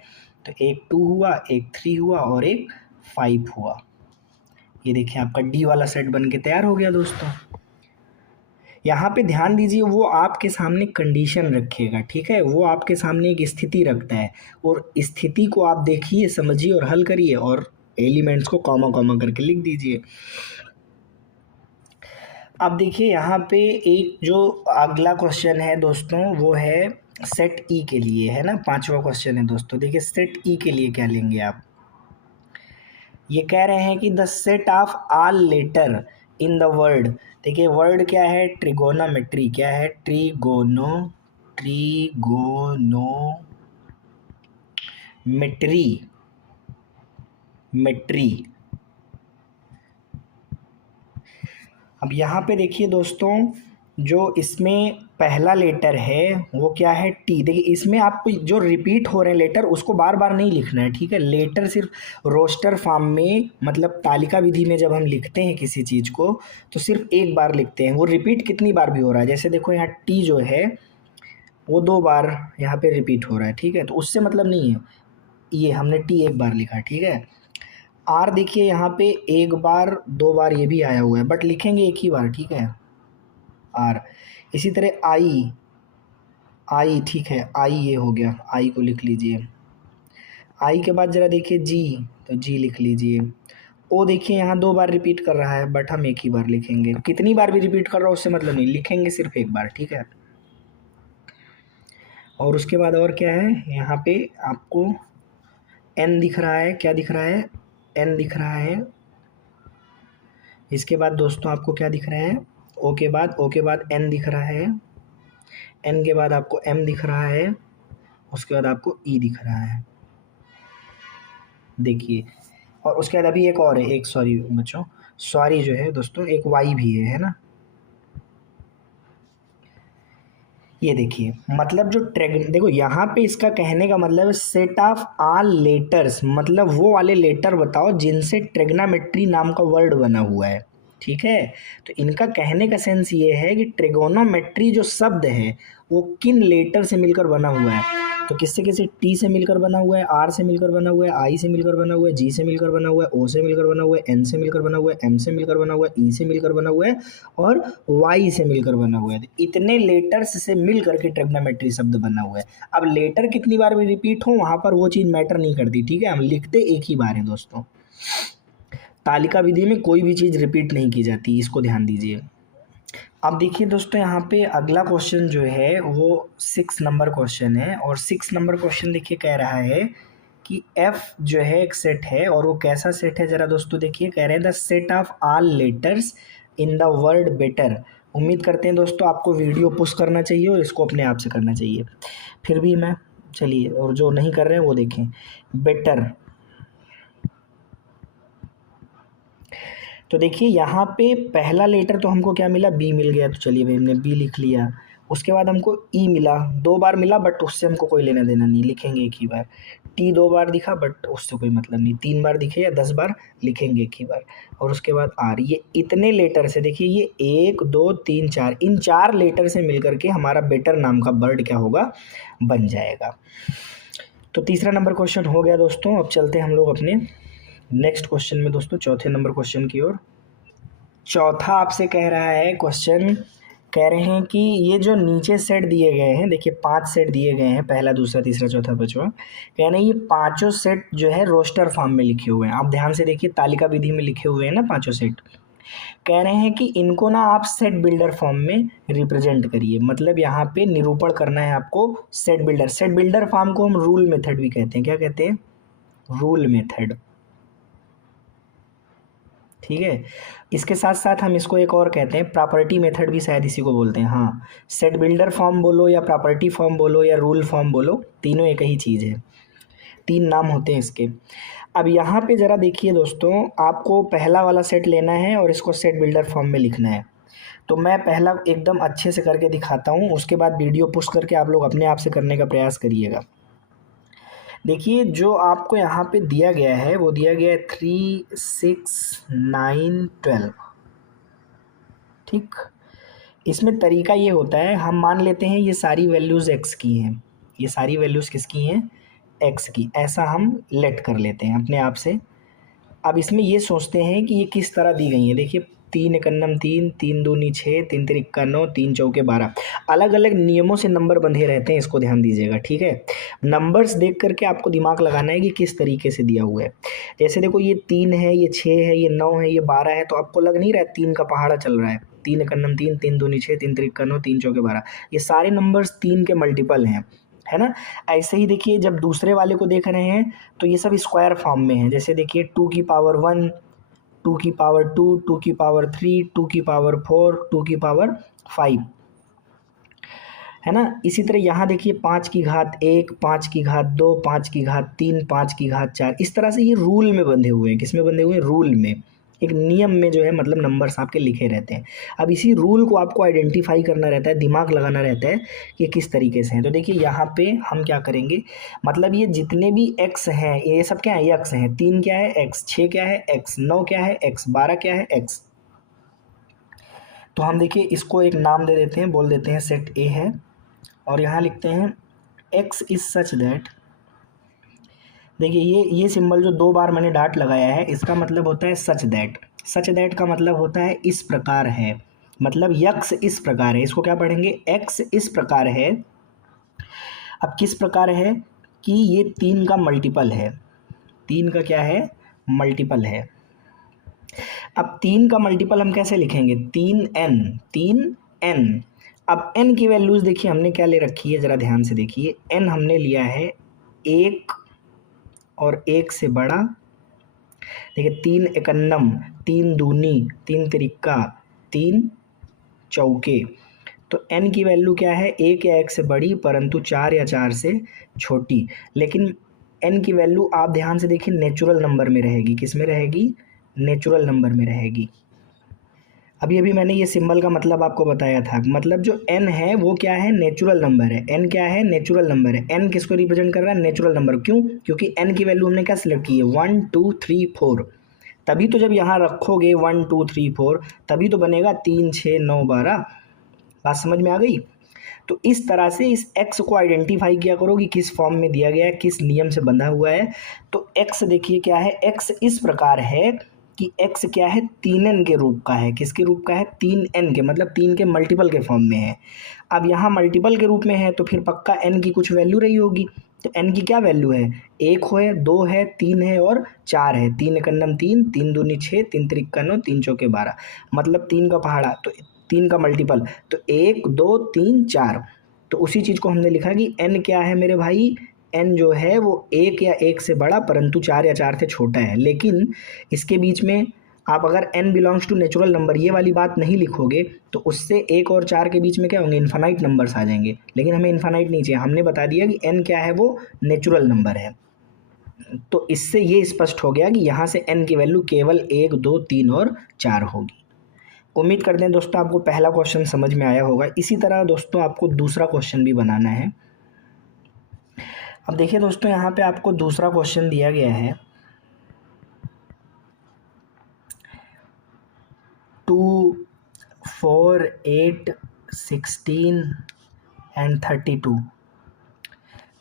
तो एक 2 हुआ, एक 3 हुआ, और एक 5 हुआ। ये देखिए आपका डी वाला सेट बन के तैयार हो गया दोस्तों। यहाँ पे ध्यान दीजिए, वो आपके सामने कंडीशन रखेगा, ठीक है, वो आपके सामने एक स्थिति रखता है, और स्थिति को आप देखिए, समझिए और हल करिए, और एलिमेंट्स को कॉमा कॉमा करके लिख दीजिए। अब देखिए यहाँ पे एक जो अगला क्वेश्चन है दोस्तों, वो है सेट ई के लिए, है ना, 5वां क्वेश्चन है दोस्तों। देखिए सेट ई के लिए क्या लेंगे आप, ये कह रहे हैं कि the set of all letter in the word, देखिए वर्ड क्या है, ट्रिगोनोमेट्री, क्या है, ट्रिगोनोमेट्री। अब यहाँ पे देखिए दोस्तों, जो इसमें पहला लेटर है वो क्या है, टी। देखिए इसमें आपको जो रिपीट हो रहे हैं लेटर उसको बार बार नहीं लिखना है, ठीक है। लेटर सिर्फ रोस्टर फॉर्म में, मतलब तालिका विधि में जब हम लिखते हैं किसी चीज़ को तो सिर्फ एक बार लिखते हैं, वो रिपीट कितनी बार भी हो रहा है। जैसे देखो यहाँ टी जो है वो 2 बार यहाँ पे रिपीट हो रहा है, ठीक है, तो उससे मतलब नहीं है, ये हमने टी एक बार लिखा, ठीक है। आर देखिए यहाँ पे 1 बार 2 बार ये भी आया हुआ है, बट लिखेंगे एक ही बार, ठीक है, आर। इसी तरह आई, ठीक है, आई ये हो गया, आई को लिख लीजिए। आई के बाद ज़रा देखिए जी, तो जी लिख लीजिए। ओ देखिए यहाँ 2 बार रिपीट कर रहा है, बट हम एक ही बार लिखेंगे, कितनी बार भी रिपीट कर रहा हो उससे मतलब नहीं, लिखेंगे सिर्फ एक बार, ठीक है। और उसके बाद और क्या है, यहाँ पे आपको एन दिख रहा है, क्या दिख रहा है, एन दिख रहा है। इसके बाद दोस्तों आपको क्या दिख रहा है, ओ के बाद एन दिख रहा है, एन के बाद आपको एम दिख रहा है, उसके बाद आपको ई दिख रहा है, देखिए। और उसके बाद अभी एक और है, एक सॉरी बच्चों, सॉरी जो है दोस्तों, एक वाई भी है ना। ये देखिए मतलब जो देखो यहाँ पे इसका कहने का मतलब है सेट ऑफ ऑल लेटर्स, मतलब वो वाले लेटर बताओ जिनसे ट्रिग्नोमेट्री नाम का वर्ड बना हुआ है, ठीक है। तो इनका कहने का सेंस ये है कि ट्रिगोनोमेट्री जो शब्द है वो किन लेटर से मिलकर बना हुआ है, तो किससे किससे, टी से मिलकर बना हुआ है, आर से मिलकर बना हुआ है, आई से मिलकर बना हुआ है, जी से मिलकर बना हुआ है, ओ से मिलकर बना हुआ है, एन से मिलकर बना हुआ है, एम से मिलकर बना हुआ है, ई से मिलकर बना हुआ है, और वाई से मिलकर बना हुआ है। तो इतने लेटर्स से मिल करके ट्रिग्नोमेट्री शब्द बना हुआ है। अब लेटर कितनी बार भी रिपीट हो वहाँ पर वो चीज़ मैटर नहीं करती, ठीक है, हम लिखते एक ही बार है दोस्तों। तालिका विधि में कोई भी चीज़ रिपीट नहीं की जाती, इसको ध्यान दीजिए। अब देखिए दोस्तों यहाँ पे अगला क्वेश्चन जो है वो 6 नंबर क्वेश्चन है, और 6 नंबर क्वेश्चन देखिए कह रहा है कि F जो है एक सेट है, और वो कैसा सेट है ज़रा दोस्तों देखिए, कह रहे हैं the set of all letters in the word better, उम्मीद करते हैं दोस्तों आपको वीडियो पुश करना चाहिए और इसको अपने आप से करना चाहिए। फिर भी मैं चलिए, और जो नहीं कर रहे हैं वो देखें। बेटर, तो देखिए यहाँ पे पहला लेटर तो हमको क्या मिला, बी मिल गया, तो चलिए भाई हमने बी लिख लिया। उसके बाद हमको ई मिला, 2 बार मिला बट उससे हमको कोई लेना देना नहीं, लिखेंगे एक ही बार। टी 2 बार दिखा बट उससे कोई मतलब नहीं, 3 बार दिखे या 10 बार लिखेंगे एक ही बार। और उसके बाद आर, ये इतने लेटर से देखिए, ये 1 2 3 4, इन 4 लेटर से मिल करके हमारा बेटर नाम का बर्ड क्या होगा, बन जाएगा। तो तीसरा नंबर क्वेश्चन हो गया दोस्तों। अब चलते हैं हम लोग अपने नेक्स्ट क्वेश्चन में दोस्तों, चौथे नंबर क्वेश्चन की ओर। चौथा आपसे कह रहा है क्वेश्चन, कह रहे हैं कि ये जो नीचे सेट दिए गए हैं, देखिए 5 सेट दिए गए हैं, पहला दूसरा तीसरा चौथा पांचवा। कह रहे हैं ये पांचों सेट जो है रोस्टर फॉर्म में लिखे हुए हैं। आप ध्यान से देखिए, तालिका विधि में लिखे हुए हैं ना पांचों सेट। कह रहे हैं कि इनको ना आप सेट बिल्डर फॉर्म में रिप्रेजेंट करिए, मतलब यहाँ पे निरूपण करना है आपको set builder. Set builder form को हम रूल मेथड भी कहते हैं। क्या कहते हैं? Rule method. ठीक है, इसके साथ साथ हम इसको एक और कहते हैं प्रॉपर्टी मेथड भी, शायद इसी को बोलते हैं। हाँ, सेट बिल्डर फॉर्म बोलो या प्रॉपर्टी फॉर्म बोलो या रूल फॉर्म बोलो, तीनों एक ही चीज़ है, 3 नाम होते हैं इसके। अब यहाँ पे ज़रा देखिए दोस्तों, आपको पहला वाला सेट लेना है और इसको सेट बिल्डर फॉर्म में लिखना है। तो मैं पहला एकदम अच्छे से करके दिखाता हूँ, उसके बाद वीडियो पुश करके आप लोग अपने आप से करने का प्रयास करिएगा। देखिए जो आपको यहाँ पे दिया गया है वो दिया गया है 3 6 9 12। ठीक, इसमें तरीका ये होता है, हम मान लेते हैं ये सारी वैल्यूज़ एक्स की हैं, ये सारी वैल्यूज़ किसकी हैं, एक्स की, ऐसा हम लेट कर लेते हैं अपने आप से। अब इसमें ये सोचते हैं कि ये किस तरह दी गई हैं। देखिए 3 एकन्नम 3, 3 दूनी 6, 3 तिरिक्का 9, 3 चौके 12, अलग अलग नियमों से नंबर बंधे रहते हैं, इसको ध्यान दीजिएगा। ठीक है, नंबर्स देख करके आपको दिमाग लगाना है कि किस तरीके से दिया हुआ है। जैसे देखो ये 3 है, ये 6 है, ये 9 है, ये 12 है, तो आपको लग नहीं रहा है 3 का पहाड़ा चल रहा है। 3 एकन्नम 3, 3 दूनी 6, 3 तिरिक्का 9, 3 चौके 12, ये सारे नंबर्स 3 के मल्टीपल हैं, है ना। ऐसे ही देखिए जब दूसरे वाले को देख रहे हैं तो ये सब स्क्वायर फॉर्म में है। जैसे देखिए 2 की पावर 1, 2 की पावर 2, 2 की पावर 3, 2 की पावर 4, 2 की पावर 5, है ना। इसी तरह यहाँ देखिए 5 की घात 1, 5 की घात 2, 5 की घात 3, 5 की घात 4, इस तरह से ये रूल में बंधे हुए हैं। किस में बंधे हुए हैं? रूल में, एक नियम में जो है, मतलब नंबर्स आपके लिखे रहते हैं। अब इसी रूल को आपको आइडेंटिफाई करना रहता है, दिमाग लगाना रहता है कि किस तरीके से हैं। तो देखिए यहाँ पे हम क्या करेंगे, मतलब ये जितने भी एक्स हैं ये सब क्या है, एक्स हैं। 3 क्या है, एक्स। 6 क्या है, एक्स। 9 क्या है, एक्स। 12 क्या है, एक्स। तो हम देखिए इसको एक नाम दे देते हैं, बोल देते हैं सेट ए है, और यहाँ लिखते हैं एक्स इज सच दैट। देखिए ये सिंबल जो 2 बार मैंने डॉट लगाया है, इसका मतलब होता है सच दैट। सच दैट का मतलब होता है इस प्रकार है, मतलब यक्स इस प्रकार है। इसको क्या पढ़ेंगे, एक्स इस प्रकार है। अब किस प्रकार है कि ये 3 का मल्टीपल है, 3 का क्या है, मल्टीपल है। अब 3 का मल्टीपल हम कैसे लिखेंगे, 3n, 3n। अब n की वैल्यूज़ देखिए हमने क्या ले रखी है, ज़रा ध्यान से देखिए। n हमने लिया है 1 और 1 से बड़ा। देखिए 3 एकन्नम, 3 दूनी, 3 तिरिक्का, 3 चौके। तो n की वैल्यू क्या है, 1 या 1 से बड़ी, परंतु 4 या 4 से छोटी। लेकिन n की वैल्यू आप ध्यान से देखिए नेचुरल नंबर में रहेगी। किस में रहेगी, नेचुरल नंबर में रहेगी। अभी अभी मैंने ये सिंबल का मतलब आपको बताया था, मतलब जो n है वो क्या है, नेचुरल नंबर है। n क्या है, नेचुरल नंबर है। n किसको रिप्रेजेंट कर रहा है, नेचुरल नंबर। क्यों, क्योंकि n की वैल्यू हमने क्या सिलेक्ट की है, 1 2 3 4। तभी तो जब यहाँ रखोगे 1 2 3 4, तभी तो बनेगा 3 6 9 12। बात समझ में आ गई। तो इस तरह से इस x को आइडेंटिफाई किया करो कि किस फॉर्म में दिया गया है, किस नियम से बंधा हुआ है। तो x देखिए क्या है, x इस प्रकार है कि x क्या है, 3n के रूप का है। किसके रूप का है, 3n के, मतलब 3 के मल्टीपल के फॉर्म में है। अब यहाँ मल्टीपल के रूप में है तो फिर पक्का n की कुछ वैल्यू रही होगी। तो n की क्या वैल्यू है, 1 है, 2 है, 3 है और 4 है। 3 एकन्नम 3, 3 दूनी 6, 3 तिरिक्का 9, 3 चौके 12, मतलब 3 का पहाड़ा, तो 3 का मल्टीपल, तो 1 2 3 4। तो उसी चीज़ को हमने लिखा कि n क्या है मेरे भाई, n जो है वो 1 या 1 से बड़ा, परंतु 4 या 4 से छोटा है। लेकिन इसके बीच में आप अगर n belongs to natural number ये वाली बात नहीं लिखोगे तो उससे 1 और 4 के बीच में क्या होंगे, इन्फानाइट नंबर्स आ जाएंगे। लेकिन हमें इन्फानाइट नहीं चाहिए, हमने बता दिया कि n क्या है, वो नेचुरल नंबर है। तो इससे ये स्पष्ट हो गया कि यहाँ से n की वैल्यू केवल 1, 2, 3 और 4 होगी। उम्मीद करते हैं दोस्तों आपको पहला क्वेश्चन समझ में आया होगा। इसी तरह दोस्तों आपको दूसरा क्वेश्चन भी बनाना है। अब देखिए दोस्तों, यहाँ पे आपको दूसरा क्वेश्चन दिया गया है 2, 4, 8, 16 एंड 32।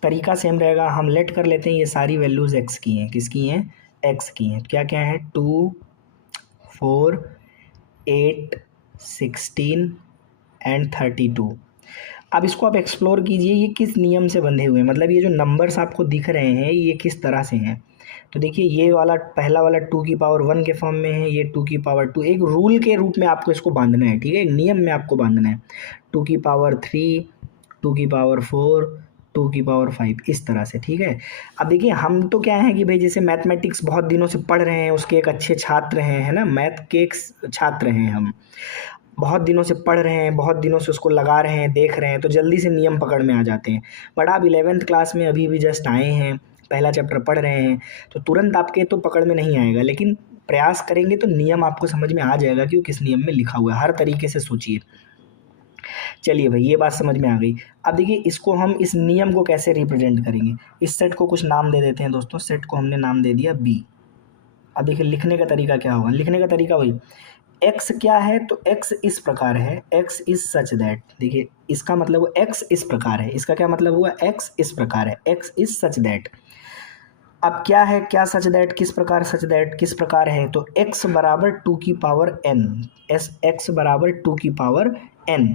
तरीका सेम रहेगा, हम लेट कर लेते हैं ये सारी वैल्यूज़ x की हैं। किसकी हैं? x की हैं। क्या क्या है? 2, 4, 8, 16 एंड 32। अब इसको आप एक्सप्लोर कीजिए, ये किस नियम से बंधे हुए हैं, मतलब ये जो नंबर्स आपको दिख रहे हैं ये किस तरह से हैं। तो देखिए ये वाला पहला वाला 2 की पावर 1 के फॉर्म में है, ये 2 की पावर 2, एक रूल के रूप में आपको इसको बांधना है, ठीक है, एक नियम में आपको बांधना है। 2 की पावर 3, 2 की पावर 4, 2 की पावर 5, इस तरह से, ठीक है। अब देखिए हम तो क्या है कि भाई जैसे मैथमेटिक्स बहुत दिनों से पढ़ रहे हैं, उसके एक अच्छे छात्र हैं, है ना, मैथ के एक छात्र हैं, हम बहुत दिनों से पढ़ रहे हैं, बहुत दिनों से उसको लगा रहे हैं, देख रहे हैं, तो जल्दी से नियम पकड़ में आ जाते हैं। बट आप 11th क्लास में अभी भी जस्ट आए हैं, पहला चैप्टर पढ़ रहे हैं, तो तुरंत आपके तो पकड़ में नहीं आएगा, लेकिन प्रयास करेंगे तो नियम आपको समझ में आ जाएगा कि वो किस नियम में लिखा हुआ है। हर तरीके से सोचिए। चलिए भाई, ये बात समझ में आ गई। अब देखिए इसको हम इस नियम को कैसे रिप्रेजेंट करेंगे। इस सेट को कुछ नाम दे देते हैं दोस्तों। सेट को हमने नाम दे दिया बी। अब देखिए लिखने का तरीका क्या होगा। लिखने का तरीका वही, x क्या है, तो x इस प्रकार है, x इज सच दैट। देखिए इसका मतलब x इस प्रकार है, इसका क्या मतलब हुआ, x इस प्रकार है, x इज सच दैट। अब क्या है, क्या सच दैट, किस प्रकार सच दैट, किस प्रकार है, तो x बराबर 2 की पावर n, x बराबर 2 की पावर n,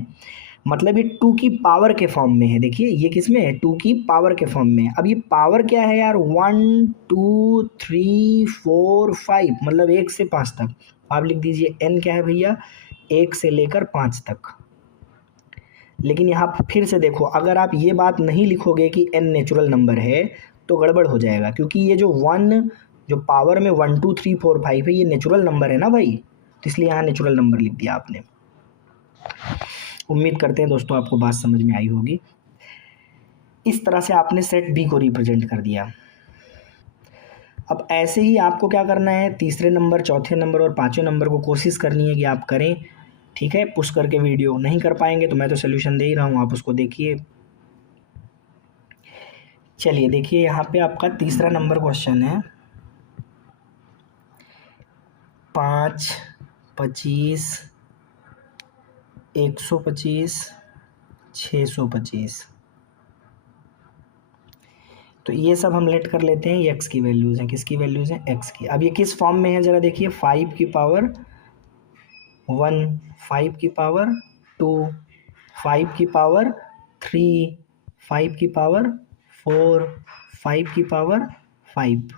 मतलब ये 2 की पावर के फॉर्म में है। देखिए ये किस में है, 2 की पावर के फॉर्म में। अब ये पावर क्या है यार, 1, 2, 3, 4, 5, मतलब 1 से 5 तक। आप लिख दीजिए n क्या है भैया, 1 से लेकर 5 तक। लेकिन यहाँ फिर से देखो, अगर आप ये बात नहीं लिखोगे कि n नेचुरल नंबर है तो गड़बड़ हो जाएगा, क्योंकि ये जो 1 जो पावर में 1, 2, 3, 4, 5 है, ये नेचुरल नंबर है ना भाई, तो इसलिए यहाँ नेचुरल नंबर लिख दिया आपने। उम्मीद करते हैं दोस्तों आपको बात समझ में आई होगी। इस तरह से आपने सेट बी को रिप्रेजेंट कर दिया। अब ऐसे ही आपको क्या करना है, तीसरे नंबर, चौथे नंबर और पाँचवें नंबर को कोशिश करनी है कि आप करें, ठीक है, पुश करके। वीडियो नहीं कर पाएंगे तो मैं तो सोल्यूशन दे ही रहा हूँ, आप उसको देखिए। चलिए देखिए यहाँ पे आपका तीसरा नंबर क्वेश्चन है 5, 25, 125, 625। तो ये सब हम लेट कर लेते हैं, ये x की वैल्यूज़ हैं। किसकी वैल्यूज़ हैं, x की। अब ये किस फॉर्म में है ज़रा देखिए, 5 की पावर 1, 5 की पावर 2, 5 की पावर 3, 5 की पावर 4, 5 की पावर 5।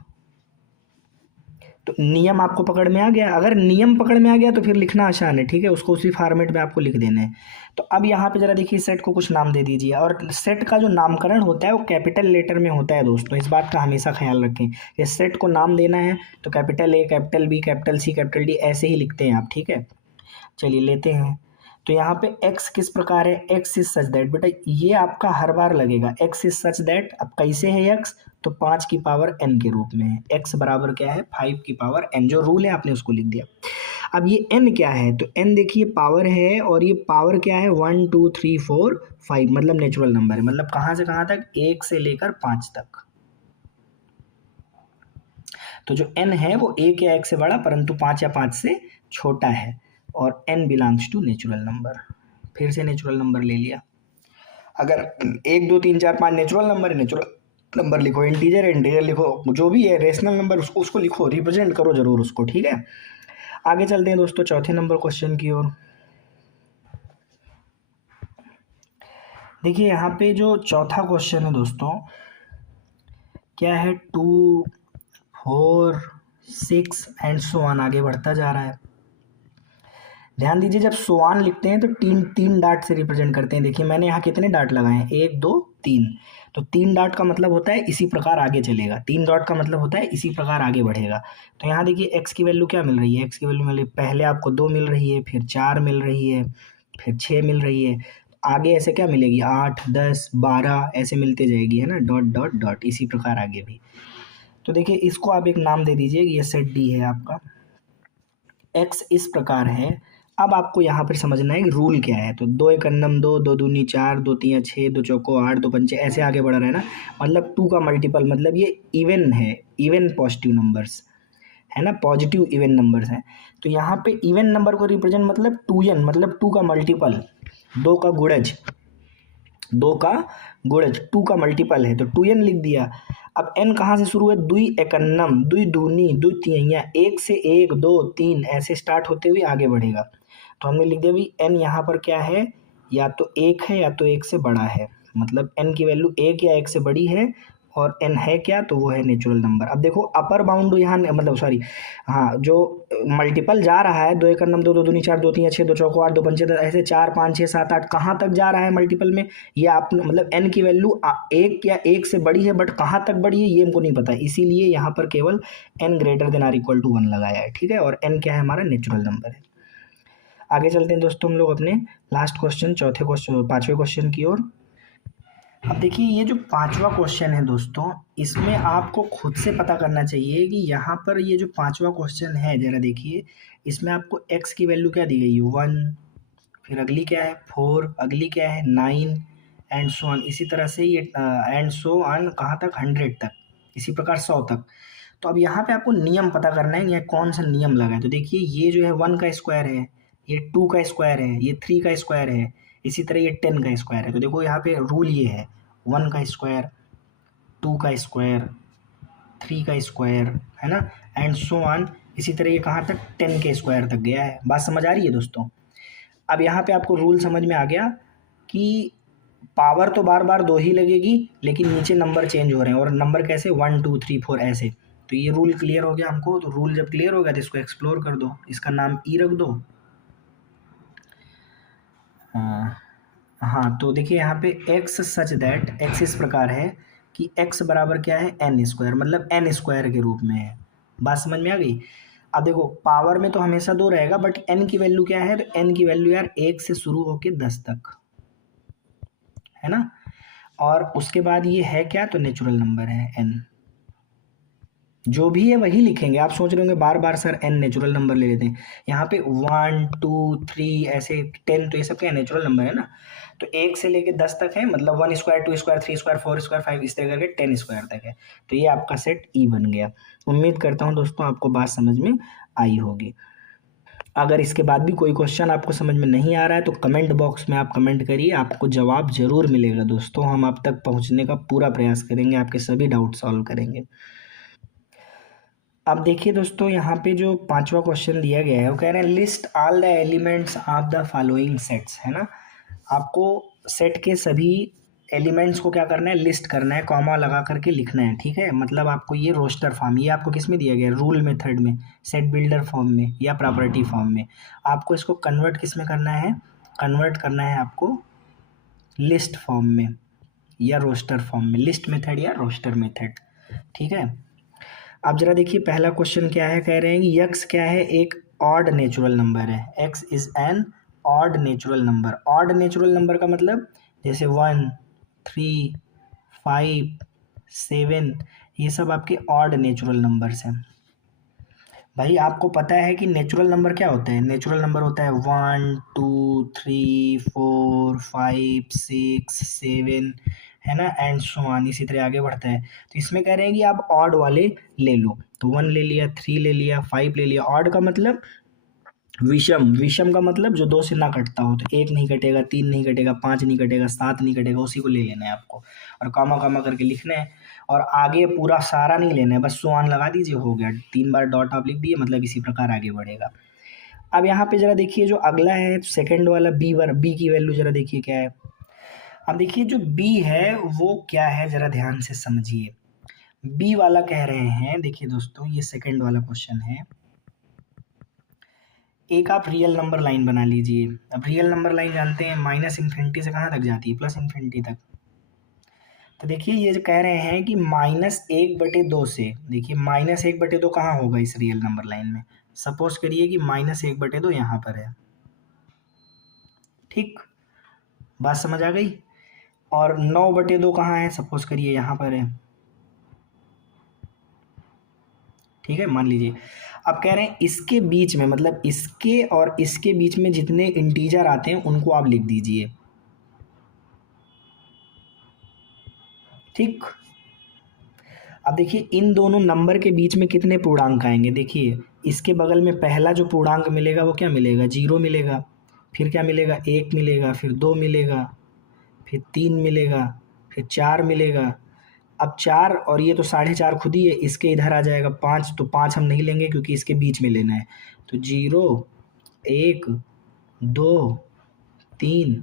तो नियम आपको पकड़ में आ गया। अगर नियम पकड़ में आ गया तो फिर लिखना आसान है, ठीक है, उसको उसी फॉर्मेट में आपको लिख देना है। तो अब यहाँ पे ज़रा देखिए सेट को कुछ नाम दे दीजिए, और सेट का जो नामकरण होता है वो कैपिटल लेटर में होता है दोस्तों, इस बात का हमेशा ख्याल रखें। ये सेट को नाम देना है तो capital A, capital B, capital C, capital D ऐसे ही लिखते हैं आप, ठीक है। चलिए लेते हैं। तो यहाँ पे x किस प्रकार है, x इज सच दैट। बेटा ये आपका हर बार लगेगा, x इज सच दैट। अब कैसे है x, तो 5 की पावर n के रूप में है। x बराबर क्या है, 5 की पावर n, जो रूल है आपने उसको लिख दिया। अब ये n क्या है, तो n देखिए पावर है, और ये पावर क्या है, 1, 2, 3, 4, 5, मतलब नेचुरल नंबर है। मतलब कहाँ से कहाँ तक, 1 से लेकर 5 तक। तो जो n है वो 1 या 1 से बड़ा, परंतु 5 या 5 से छोटा है, और n belongs to natural number. फिर से नेचुरल नंबर ले लिया। अगर 1, 2, 3, 4, 5 नेचुरल नंबर है, नेचुरल नंबर लिखो, इंटीजर है इंटीजर लिखो, जो भी है रेशनल नंबर उसको लिखो, रिप्रेजेंट करो जरूर उसको, ठीक है। आगे चलते हैं दोस्तों चौथे नंबर क्वेश्चन की ओर। देखिए यहाँ पे जो चौथा क्वेश्चन है दोस्तों, क्या है, 2, 4, 6 एंड सो ऑन, आगे बढ़ता जा रहा है। ध्यान दीजिए जब सो ऑन लिखते हैं तो तीन डाट से रिप्रेजेंट करते हैं। देखिए मैंने यहाँ कितने डाट लगाए हैं, 1, 2, 3। तो 3 डॉट का मतलब होता है इसी प्रकार आगे चलेगा, 3 डॉट का मतलब होता है इसी प्रकार आगे बढ़ेगा। तो यहाँ देखिए एक्स की वैल्यू क्या मिल रही है, एक्स की वैल्यू मिल रही है, पहले आपको 2 मिल रही है, फिर 4 मिल रही है, फिर 6 मिल रही है, आगे ऐसे क्या मिलेगी 8, 10, 12 ऐसे मिलते जाएगी, है ना, डॉट डॉट डॉट, इसी प्रकार आगे भी। तो देखिए इसको आप एक नाम दे दीजिए, ये सेट डी है आपका, एक्स इस प्रकार है। अब आपको यहाँ पर समझना है कि रूल क्या है। तो 2 एक अन्नम 2, 2 दूनी 4, 2 तीन 6, 2 चौको 8, 2 पंचे, ऐसे आगे बढ़ रहा है ना, मतलब 2 का मल्टीपल, मतलब ये इवन है, इवन पॉजिटिव नंबर्स है ना, पॉजिटिव इवन नंबर्स हैं। तो यहाँ पे इवन नंबर को रिप्रेजेंट मतलब 2n, मतलब 2 का मल्टीपल, 2 का गुणज, 2 का गुणज 2 का मल्टीपल है, तो 2n लिख दिया। अब n कहाँ से शुरू है, दुई एकन्नम, दुई दूनी, दुई तिहैया, 1 से 1, 2, 3 ऐसे स्टार्ट होते हुए आगे बढ़ेगा। तो हमने लिख दिया भी n यहाँ पर क्या है, या तो 1 है या तो 1 से बड़ा है, मतलब n की वैल्यू 1 या 1 से बड़ी है, और n है क्या, तो वो है नेचुरल नंबर। अब देखो अपर बाउंड यहाँ मतलब सॉरी, हाँ, जो मल्टीपल जा रहा है, 2 एक अन्नम 2, 2 दूनी 4, 2 तीन 6, 2 चौको 8, 2 पंचे 10, ऐसे 4, 5, 6, 7, 8 कहाँ तक जा रहा है मल्टीपल में, ये आप मतलब n की वैल्यू 1 या 1 से बड़ी है, बट कहाँ तक बड़ी है ये हमको नहीं पता, इसीलिए यहाँ पर केवल n greater than or equal to 1 लगाया है, ठीक है, और n क्या है हमारा नेचुरल नंबर है। आगे चलते हैं दोस्तों हम लोग अपने लास्ट क्वेश्चन, चौथे क्वेश्चन, पांचवें क्वेश्चन की ओर। अब देखिए ये जो पांचवा क्वेश्चन है दोस्तों, इसमें आपको खुद से पता करना चाहिए कि यहाँ पर ये जो पांचवा क्वेश्चन है, जरा देखिए इसमें आपको x की वैल्यू क्या दी गई है 1, फिर अगली क्या है 4, अगली क्या है 9, एंड सो ऑन, इसी तरह से ये एंड सो ऑन कहाँ तक 100 तक, इसी प्रकार 100 तक। तो अब यहाँ पे आपको नियम पता करना है, यह कौन सा नियम लगा है। तो देखिए ये जो है 1 का स्क्वायर है, ये 2 का स्क्वायर है, ये 3 का स्क्वायर है, इसी तरह ये 10 का स्क्वायर है। तो देखो यहाँ पे रूल ये है 1 का स्क्वायर, 2 का स्क्वायर, 3 का स्क्वायर, है ना, एंड सो ऑन, इसी तरह ये कहाँ तक 10 के स्क्वायर तक गया है। बात समझ आ रही है दोस्तों। अब यहाँ पे आपको रूल समझ में आ गया कि पावर तो बार बार 2 ही लगेगी, लेकिन नीचे नंबर चेंज हो रहे हैं, और नंबर कैसे 1 2 3 4 ऐसे। तो ये रूल क्लियर हो गया हमको। तो रूल जब क्लियर हो गया तो इसको एक्सप्लोर कर दो, इसका नाम ई रख दो। हाँ, तो देखिए यहाँ पे x सच दैट, x इस प्रकार है कि x बराबर क्या है एन स्क्वायर, मतलब एन स्क्वायर के रूप में है। बात समझ में आ गई। अब देखो पावर में तो हमेशा 2 रहेगा, बट n की वैल्यू क्या है, तो n की वैल्यू यार 1 से शुरू होके 10 तक, है ना, और उसके बाद ये है क्या, तो नेचुरल नंबर है n। जो भी है वही लिखेंगे। आप सोच रहे होंगे बार बार सर n नेचुरल नंबर ले लेते हैं, यहाँ पे 1 2 3 ऐसे 10, तो ये सब क्या नेचुरल नंबर है ना। तो 1 से लेके 10 तक है, मतलब 1 स्क्वायर 2 स्क्वायर 3 स्क्वायर 4 स्क्वायर 5 इस तरह करके 10 स्क्वायर तक है। तो ये आपका सेट ई बन गया। उम्मीद करता हूँ दोस्तों आपको बात समझ में आई होगी। अगर इसके बाद भी कोई क्वेश्चन आपको समझ में नहीं आ रहा है तो कमेंट बॉक्स में आप कमेंट करिए, आपको जवाब जरूर मिलेगा दोस्तों। हम आप तक पहुंचने का पूरा प्रयास करेंगे, आपके सभी डाउट सॉल्व करेंगे। अब देखिए दोस्तों यहाँ पे जो पांचवा क्वेश्चन दिया गया है वो कह रहे हैं list all the elements of the following sets, है ना। आपको सेट के सभी एलिमेंट्स को क्या करना है, लिस्ट करना है, कॉमा लगा करके लिखना है, ठीक है। मतलब आपको ये रोस्टर फॉर्म, ये आपको किस में दिया गया है, रूल मेथड में, सेट बिल्डर फॉर्म में या प्रॉपर्टी फॉर्म में। आपको इसको कन्वर्ट किस में करना है, कन्वर्ट करना है आपको लिस्ट फॉर्म में या रोस्टर फॉर्म में, लिस्ट मेथड या रोस्टर मेथड, ठीक है। अब जरा देखिए पहला क्वेश्चन क्या है, कह रहे हैं कि यक्स क्या है, एक ऑड नेचुरल नंबर है, x is an odd natural number. Odd natural number का मतलब जैसे 1 3 5 7, ये सब आपके ऑड नेचुरल नंबर्स हैं। भाई आपको पता है कि नेचुरल नंबर क्या होता है, नेचुरल नंबर होता है 1 2 3 4 5 6 7, है ना, एंड सो ऑन, इसी तरह आगे बढ़ता है। तो इसमें कह रहे हैं कि आप ऑड वाले ले लो, तो 1 ले लिया, 3 ले लिया, 5 ले लिया। ऑड का मतलब विषम, विषम का मतलब जो 2 से ना कटता हो, तो 1 नहीं कटेगा, 3 नहीं कटेगा, 5 नहीं कटेगा, 7 नहीं कटेगा, उसी को ले लेना है आपको, और कामा कामा करके लिखना है। और आगे पूरा सारा नहीं लेना है, बस सो ऑन लगा दीजिए, हो गया। 3 बार डॉट आप लिख दिए, मतलब इसी प्रकार आगे बढ़ेगा। अब यहाँ पे जरा देखिए जो अगला है सेकंड वाला बी की वैल्यू जरा देखिए क्या है। अब देखिए जो बी है वो क्या है, जरा ध्यान से समझिए। बी वाला कह रहे हैं, देखिए दोस्तों ये सेकंड वाला क्वेश्चन है। एक आप रियल नंबर लाइन बना लीजिए। अब रियल नंबर लाइन जानते हैं माइनस इन्फिनिटी से कहाँ तक जाती है, प्लस इन्फिनिटी तक। तो देखिए ये जो कह रहे हैं कि -1/2 से, देखिए -1/2 कहाँ होगा इस रियल नंबर लाइन में, सपोज करिए कि -1/2 यहाँ पर है, ठीक, बात समझ आ गई। और 9/2 कहाँ है, सपोज करिए यहाँ पर है, ठीक है, मान लीजिए। अब कह रहे हैं इसके बीच में, मतलब इसके और इसके बीच में जितने इंटीजर आते हैं उनको आप लिख दीजिए, ठीक। अब देखिए इन दोनों नंबर के बीच में कितने पूर्णांक आएंगे, देखिए इसके बगल में पहला जो पूर्णांक मिलेगा वो क्या मिलेगा, 0 मिलेगा, फिर क्या मिलेगा, 1 मिलेगा, फिर 2 मिलेगा, फिर 3 मिलेगा, फिर 4 मिलेगा। अब 4 और ये तो 4.5 खुद ही है, इसके इधर आ जाएगा 5, तो 5 हम नहीं लेंगे क्योंकि इसके बीच में लेना है, तो 0 1 2 3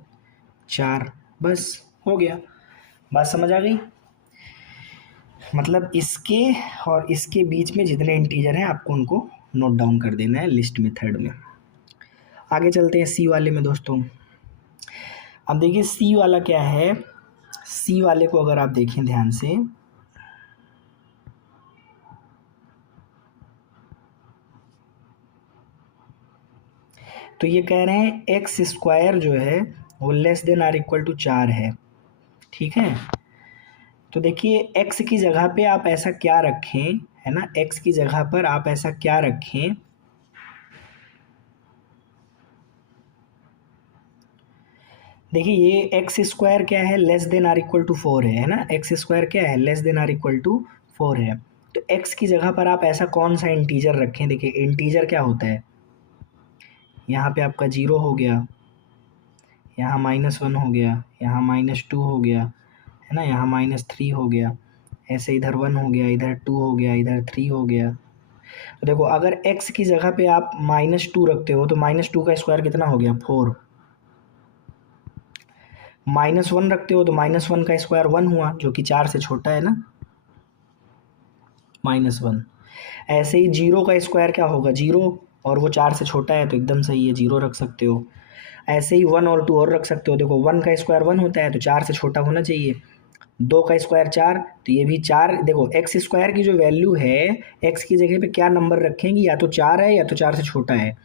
4, बस हो गया, बात समझ आ गई। मतलब इसके और इसके बीच में जितने इंटीजर हैं आपको उनको नोट डाउन कर देना है लिस्ट मेथड में। आगे चलते हैं सी वाले में दोस्तों। अब देखिए सी वाला क्या है, सी वाले को अगर आप देखें ध्यान से, तो ये कह रहे हैं एक्स स्क्वायर जो है वो less than or equal to 4 है, ठीक है। तो देखिए x की जगह पे आप ऐसा क्या रखें, है ना, x की जगह पर आप ऐसा क्या रखें, देखिए ये एक्स स्क्वायर क्या है, less than or equal to 4 है ना, एक्स स्क्वायर क्या है, less than or equal to 4 है। तो x की जगह पर आप ऐसा कौन सा इंटीजर रखें, देखिए इंटीजर क्या होता है, यहाँ पे आपका 0 हो गया, यहाँ -1 हो गया, यहाँ -2 हो गया, है ना, यहाँ -3 हो गया, ऐसे इधर 1 हो गया, इधर 2 हो गया, इधर 3 हो गया। तो देखो अगर x की जगह पे आप -2 रखते हो तो -2 का स्क्वायर कितना हो गया, 4। -1 रखते हो तो -1 का स्क्वायर 1 हुआ, जो कि 4 से छोटा है ना, -1। ऐसे ही 0 का स्क्वायर क्या होगा, 0, और वो 4 से छोटा है तो एकदम सही है, 0 रख सकते हो। ऐसे ही 1 और 2 और रख सकते हो, देखो 1 का स्क्वायर 1 होता है तो 4 से छोटा होना चाहिए, 2 का स्क्वायर 4, तो ये भी 4। देखो एक्स स्क्वायर की जो वैल्यू है, एक्स की जगह पे क्या नंबर रखेंगे, या तो 4 है या तो 4 से छोटा है।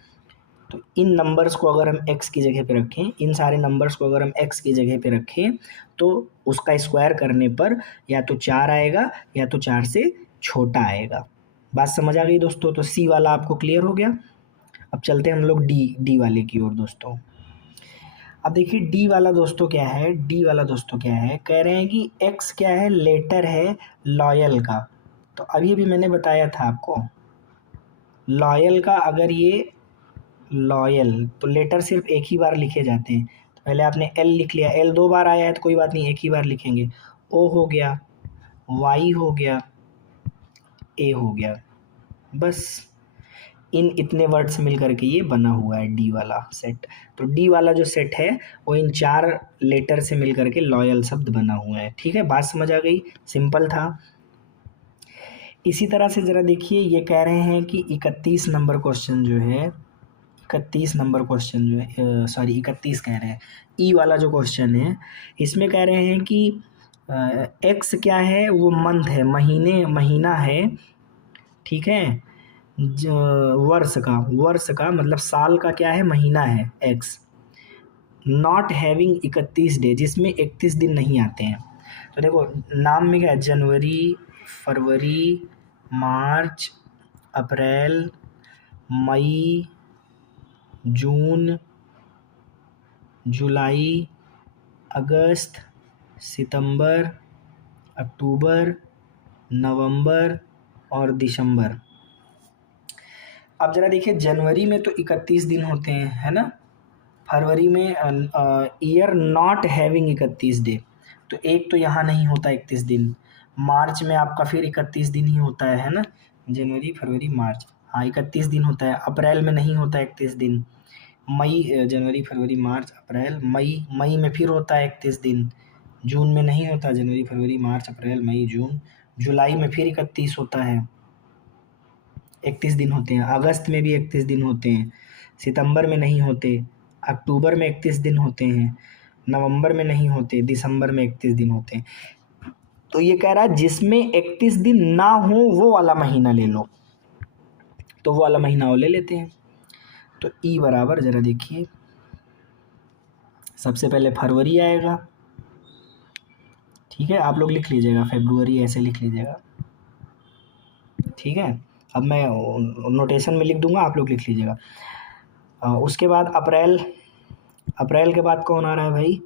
तो इन नंबर्स को अगर हम x की जगह पे रखें, इन सारे नंबर्स को अगर हम x की जगह पे रखें तो उसका स्क्वायर करने पर या तो 4 आएगा या तो 4 से छोटा आएगा। बात समझ आ गई दोस्तों, तो सी वाला आपको क्लियर हो गया। अब चलते हैं हम लोग डी वाले की ओर दोस्तों। अब देखिए डी वाला दोस्तों क्या है, डी वाला दोस्तों क्या है, कह रहे हैं कि x क्या है, लेटर है लॉयल का। तो अभी भी मैंने बताया था आपको, लॉयल का अगर ये लॉयल, तो लेटर सिर्फ एक ही बार लिखे जाते हैं। तो पहले आपने एल लिख लिया, एल 2 बार आया है तो कोई बात नहीं, एक ही बार लिखेंगे। ओ हो गया, वाई हो गया, ए हो गया, बस इन इतने वर्ड्स मिल करके ये बना हुआ है डी वाला सेट। तो डी वाला जो सेट है वो इन 4 लेटर से मिल करके लॉयल शब्द बना हुआ है, ठीक है, बात समझ आ गई, सिंपल था। इसी तरह से ज़रा देखिए, ये कह रहे हैं कि 31 नंबर क्वेश्चन जो है, 31 नंबर क्वेश्चन जो है, सॉरी 31 कह रहे हैं, ई वाला जो क्वेश्चन है, इसमें कह रहे हैं कि एक्स क्या है, वो मंथ है, महीना है, ठीक है, वर्ष का मतलब साल का क्या है, महीना है एक्स, नॉट हैविंग 31 डे, जिसमें 31 दिन नहीं आते हैं। तो देखो नाम में क्या है, जनवरी, फरवरी, मार्च, अप्रैल, मई, जून, जुलाई, अगस्त, सितंबर, अक्टूबर, नवंबर और दिसंबर। अब ज़रा देखिए जनवरी में तो 31 दिन होते हैं, है ना, फरवरी में ईयर नॉट हैविंग 31 डे, तो एक तो यहाँ नहीं होता 31 दिन। मार्च में आपका फिर 31 दिन ही होता है ना, जनवरी फरवरी मार्च, हाँ 31 दिन होता है। अप्रैल में नहीं होता 31 दिन। मई, जनवरी फरवरी मार्च अप्रैल मई में फिर होता है 31 दिन। जून में नहीं होता, जनवरी फरवरी मार्च अप्रैल मई जून। जुलाई में फिर 31 होता है, 31 दिन होते हैं। अगस्त में भी 31 दिन होते हैं। सितंबर में नहीं होते। अक्टूबर में 31 दिन होते हैं। नवंबर में नहीं होते। दिसंबर में 31 दिन होते हैं। तो ये कह रहा है जिसमें 31 दिन ना हो वो वाला महीना ले लो, तो वो वाला महीना वो ले लेते हैं। तो ई बराबर ज़रा देखिए, सबसे पहले फरवरी आएगा, ठीक है, आप लोग लिख लीजिएगा, फेब्रुवरी ऐसे लिख लीजिएगा, ठीक है। अब मैं नोटेशन में लिख दूंगा, आप लोग लिख लीजिएगा। उसके बाद अप्रैल, अप्रैल के बाद कौन आ रहा है भाई?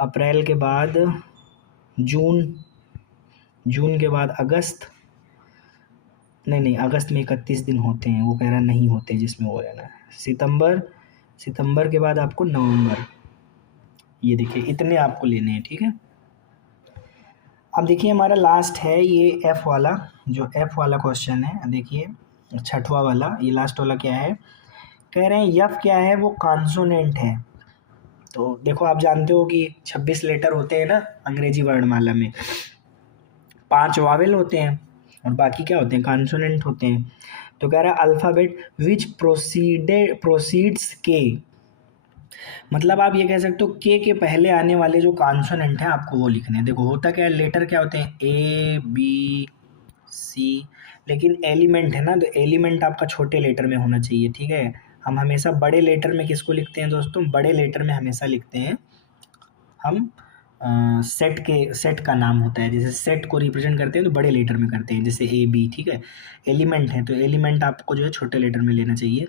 अप्रैल के बाद जून, जून के बाद अगस्त, नहीं अगस्त में 31 दिन होते हैं, वो कह रहा नहीं होते जिसमें वो रहना है। सितंबर, सितंबर के बाद आपको नवंबर, ये देखिए इतने आपको लेने हैं, ठीक है। अब देखिए हमारा लास्ट है ये एफ वाला, जो एफ वाला क्वेश्चन है, देखिए छठवां वाला, ये लास्ट वाला क्या है, कह रहे हैं यफ क्या है, वो कॉन्सोनेंट है। तो देखो आप जानते हो कि 26 लेटर होते हैं ना अंग्रेजी वर्णमाला में, 5 वावेल होते हैं और बाकी क्या होते हैं, कॉन्सोनेंट होते हैं। तो कह रहा है अल्फ़ाबेट विच प्रोसीड्स के, मतलब आप ये कह सकते हो के पहले आने वाले जो कॉन्सोनेंट हैं आपको वो लिखने हैं। देखो होता क्या है, लेटर क्या होते हैं, ए बी सी, लेकिन एलिमेंट है ना, तो एलिमेंट आपका छोटे लेटर में होना चाहिए, ठीक है। हम हमेशा बड़े लेटर में किसको लिखते हैं दोस्तों, बड़े लेटर में हमेशा लिखते हैं हम सेट के, सेट का नाम होता है, जैसे सेट को रिप्रेजेंट करते हैं तो बड़े लेटर में करते हैं, जैसे ए बी, ठीक है। एलिमेंट है तो एलिमेंट आपको जो है छोटे लेटर में लेना चाहिए।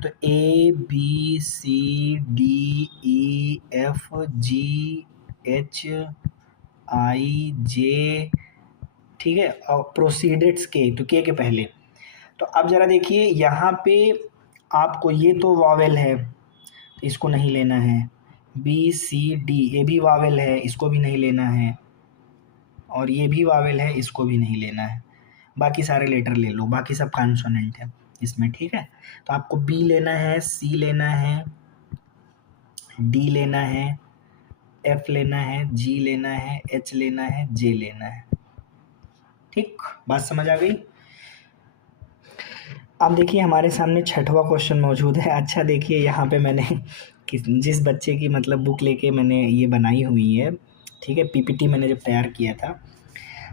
तो A B C D E F G H I J, ठीक है, और प्रोसीडेड्स के, तो के पहले। तो अब ज़रा देखिए यहाँ पे आपको, ये तो वावेल है, तो इसको नहीं लेना है। बी सी डी, ये भी वावेल है, इसको भी नहीं लेना है, और ये भी वावेल है, इसको भी नहीं लेना है। बाकी सारे लेटर ले लो, बाकी सब कॉन्सोनेंट है इसमें, ठीक है। तो आपको बी लेना है, सी लेना है, डी लेना है, एफ लेना है, जी लेना है, एच लेना है, जे लेना है, ठीक, बात समझ आ गई। अब देखिए हमारे सामने छठवां क्वेश्चन मौजूद है। अच्छा देखिए यहाँ पे मैंने जिस बच्चे की मतलब बुक लेके मैंने ये बनाई हुई है, ठीक है, पीपीटी मैंने जब तैयार किया था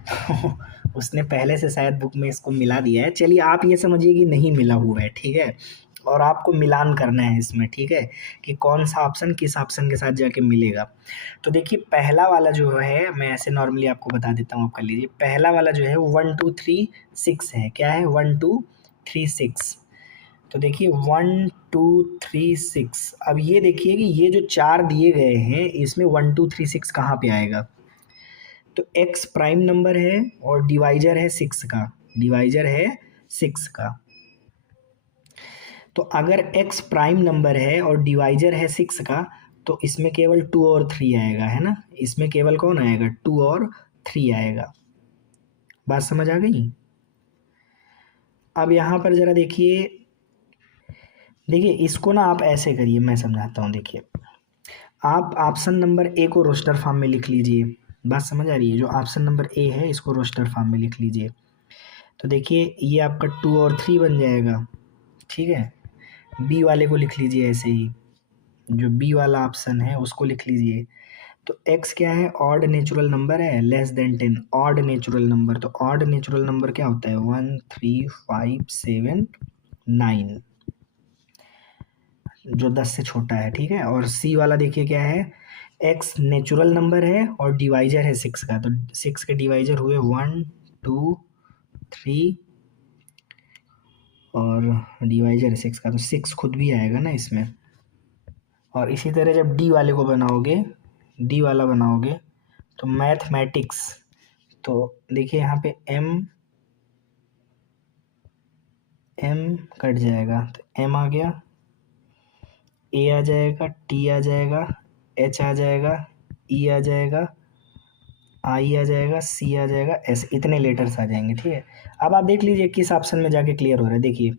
तो उसने पहले से शायद बुक में इसको मिला दिया है। चलिए आप ये समझिए कि नहीं मिला हुआ है, ठीक है, और आपको मिलान करना है इसमें, ठीक है, कि कौन सा ऑप्शन किस ऑप्शन के साथ जाके मिलेगा। तो देखिए पहला वाला जो है, मैं ऐसे नॉर्मली आपको बता देता हूँ, आप कर लीजिए। पहला वाला जो है 1 2 3 6 है, क्या है, 1 2 3 6। तो देखिए 1 2 3 6। अब ये देखिए कि ये जो 4 दिए गए हैं इसमें 1 2 3 6 कहाँ पे आएगा। तो x प्राइम नंबर है और डिवाइजर है 6 का, डिवाइजर है 6 का। तो अगर x प्राइम नंबर है और डिवाइजर है 6 का, तो इसमें केवल 2 और 3 आएगा, है ना, इसमें केवल कौन आएगा, 2 और 3 आएगा। बात समझ आ गई। अब यहाँ पर ज़रा देखिए, देखिए इसको ना आप ऐसे करिए, मैं समझाता हूँ। देखिए आप ऑप्शन नंबर ए को रोस्टर फॉर्म में लिख लीजिए, बात समझ आ रही है, जो ऑप्शन नंबर ए है इसको रोस्टर फॉर्म में लिख लीजिए। तो देखिए ये आपका 2 और 3 बन जाएगा, ठीक है। बी वाले को लिख लीजिए ऐसे ही, जो बी वाला ऑप्शन है उसको लिख लीजिए। तो एक्स क्या है, ऑड नेचुरल नंबर है, less then 10, odd natural number. तो ऑड नेचुरल नंबर क्या होता है, 1 3 5 7 9, जो 10 से छोटा है, ठीक है। और सी वाला देखिए क्या है, एक्स नेचुरल नंबर है और डिवाइजर है 6 का, तो 6 के डिवाइजर हुए 1 2 3 और डिवाइजर है 6 का, तो 6 खुद भी आएगा ना इसमें। और इसी तरह जब डी वाले को बनाओगे, डी वाला बनाओगे, तो मैथमेटिक्स, तो देखिए यहाँ पे एम कट जाएगा, तो एम आ गया, ए आ जाएगा, टी आ जाएगा, एच आ जाएगा, ई आ जाएगा, आई आ जाएगा, सी आ जाएगा, एस, इतने लेटर्स आ जाएंगे, ठीक है। अब आप देख लीजिए किस ऑप्शन में जाके क्लियर हो रहा है। देखिए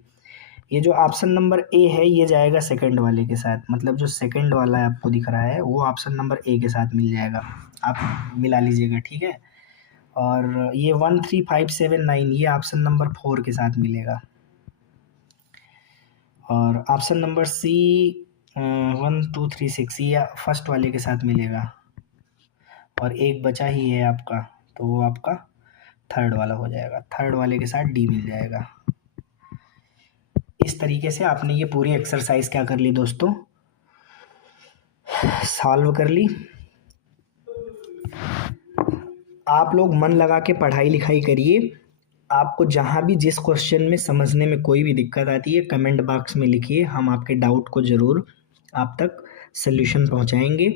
ये जो ऑप्शन नंबर ए है ये जाएगा सेकंड वाले के साथ, मतलब जो सेकंड वाला आपको दिख रहा है वो ऑप्शन नंबर ए के साथ मिल जाएगा, आप मिला लीजिएगा, ठीक है। और ये 1 3 5 7 9 ये ऑप्शन नंबर 4 के साथ मिलेगा। और ऑप्शन नंबर सी 1 2 3 6 ये फर्स्ट वाले के साथ मिलेगा। और एक बचा ही है आपका, तो वो आपका थर्ड वाला हो जाएगा, थर्ड वाले के साथ डी मिल जाएगा। इस तरीके से आपने ये पूरी एक्सरसाइज क्या कर ली दोस्तों, सॉल्व कर ली। आप लोग मन लगा के पढ़ाई लिखाई करिए। आपको जहाँ भी जिस क्वेश्चन में समझने में कोई भी दिक्कत आती है कमेंट बॉक्स में लिखिए, हम आपके डाउट को ज़रूर आप तक सल्यूशन पहुँचाएंगे।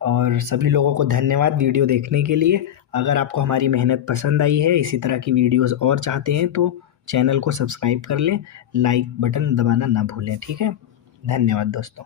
और सभी लोगों को धन्यवाद वीडियो देखने के लिए। अगर आपको हमारी मेहनत पसंद आई है, इसी तरह की वीडियोस और चाहते हैं तो चैनल को सब्सक्राइब कर लें, लाइक बटन दबाना ना भूलें। ठीक है, धन्यवाद दोस्तों।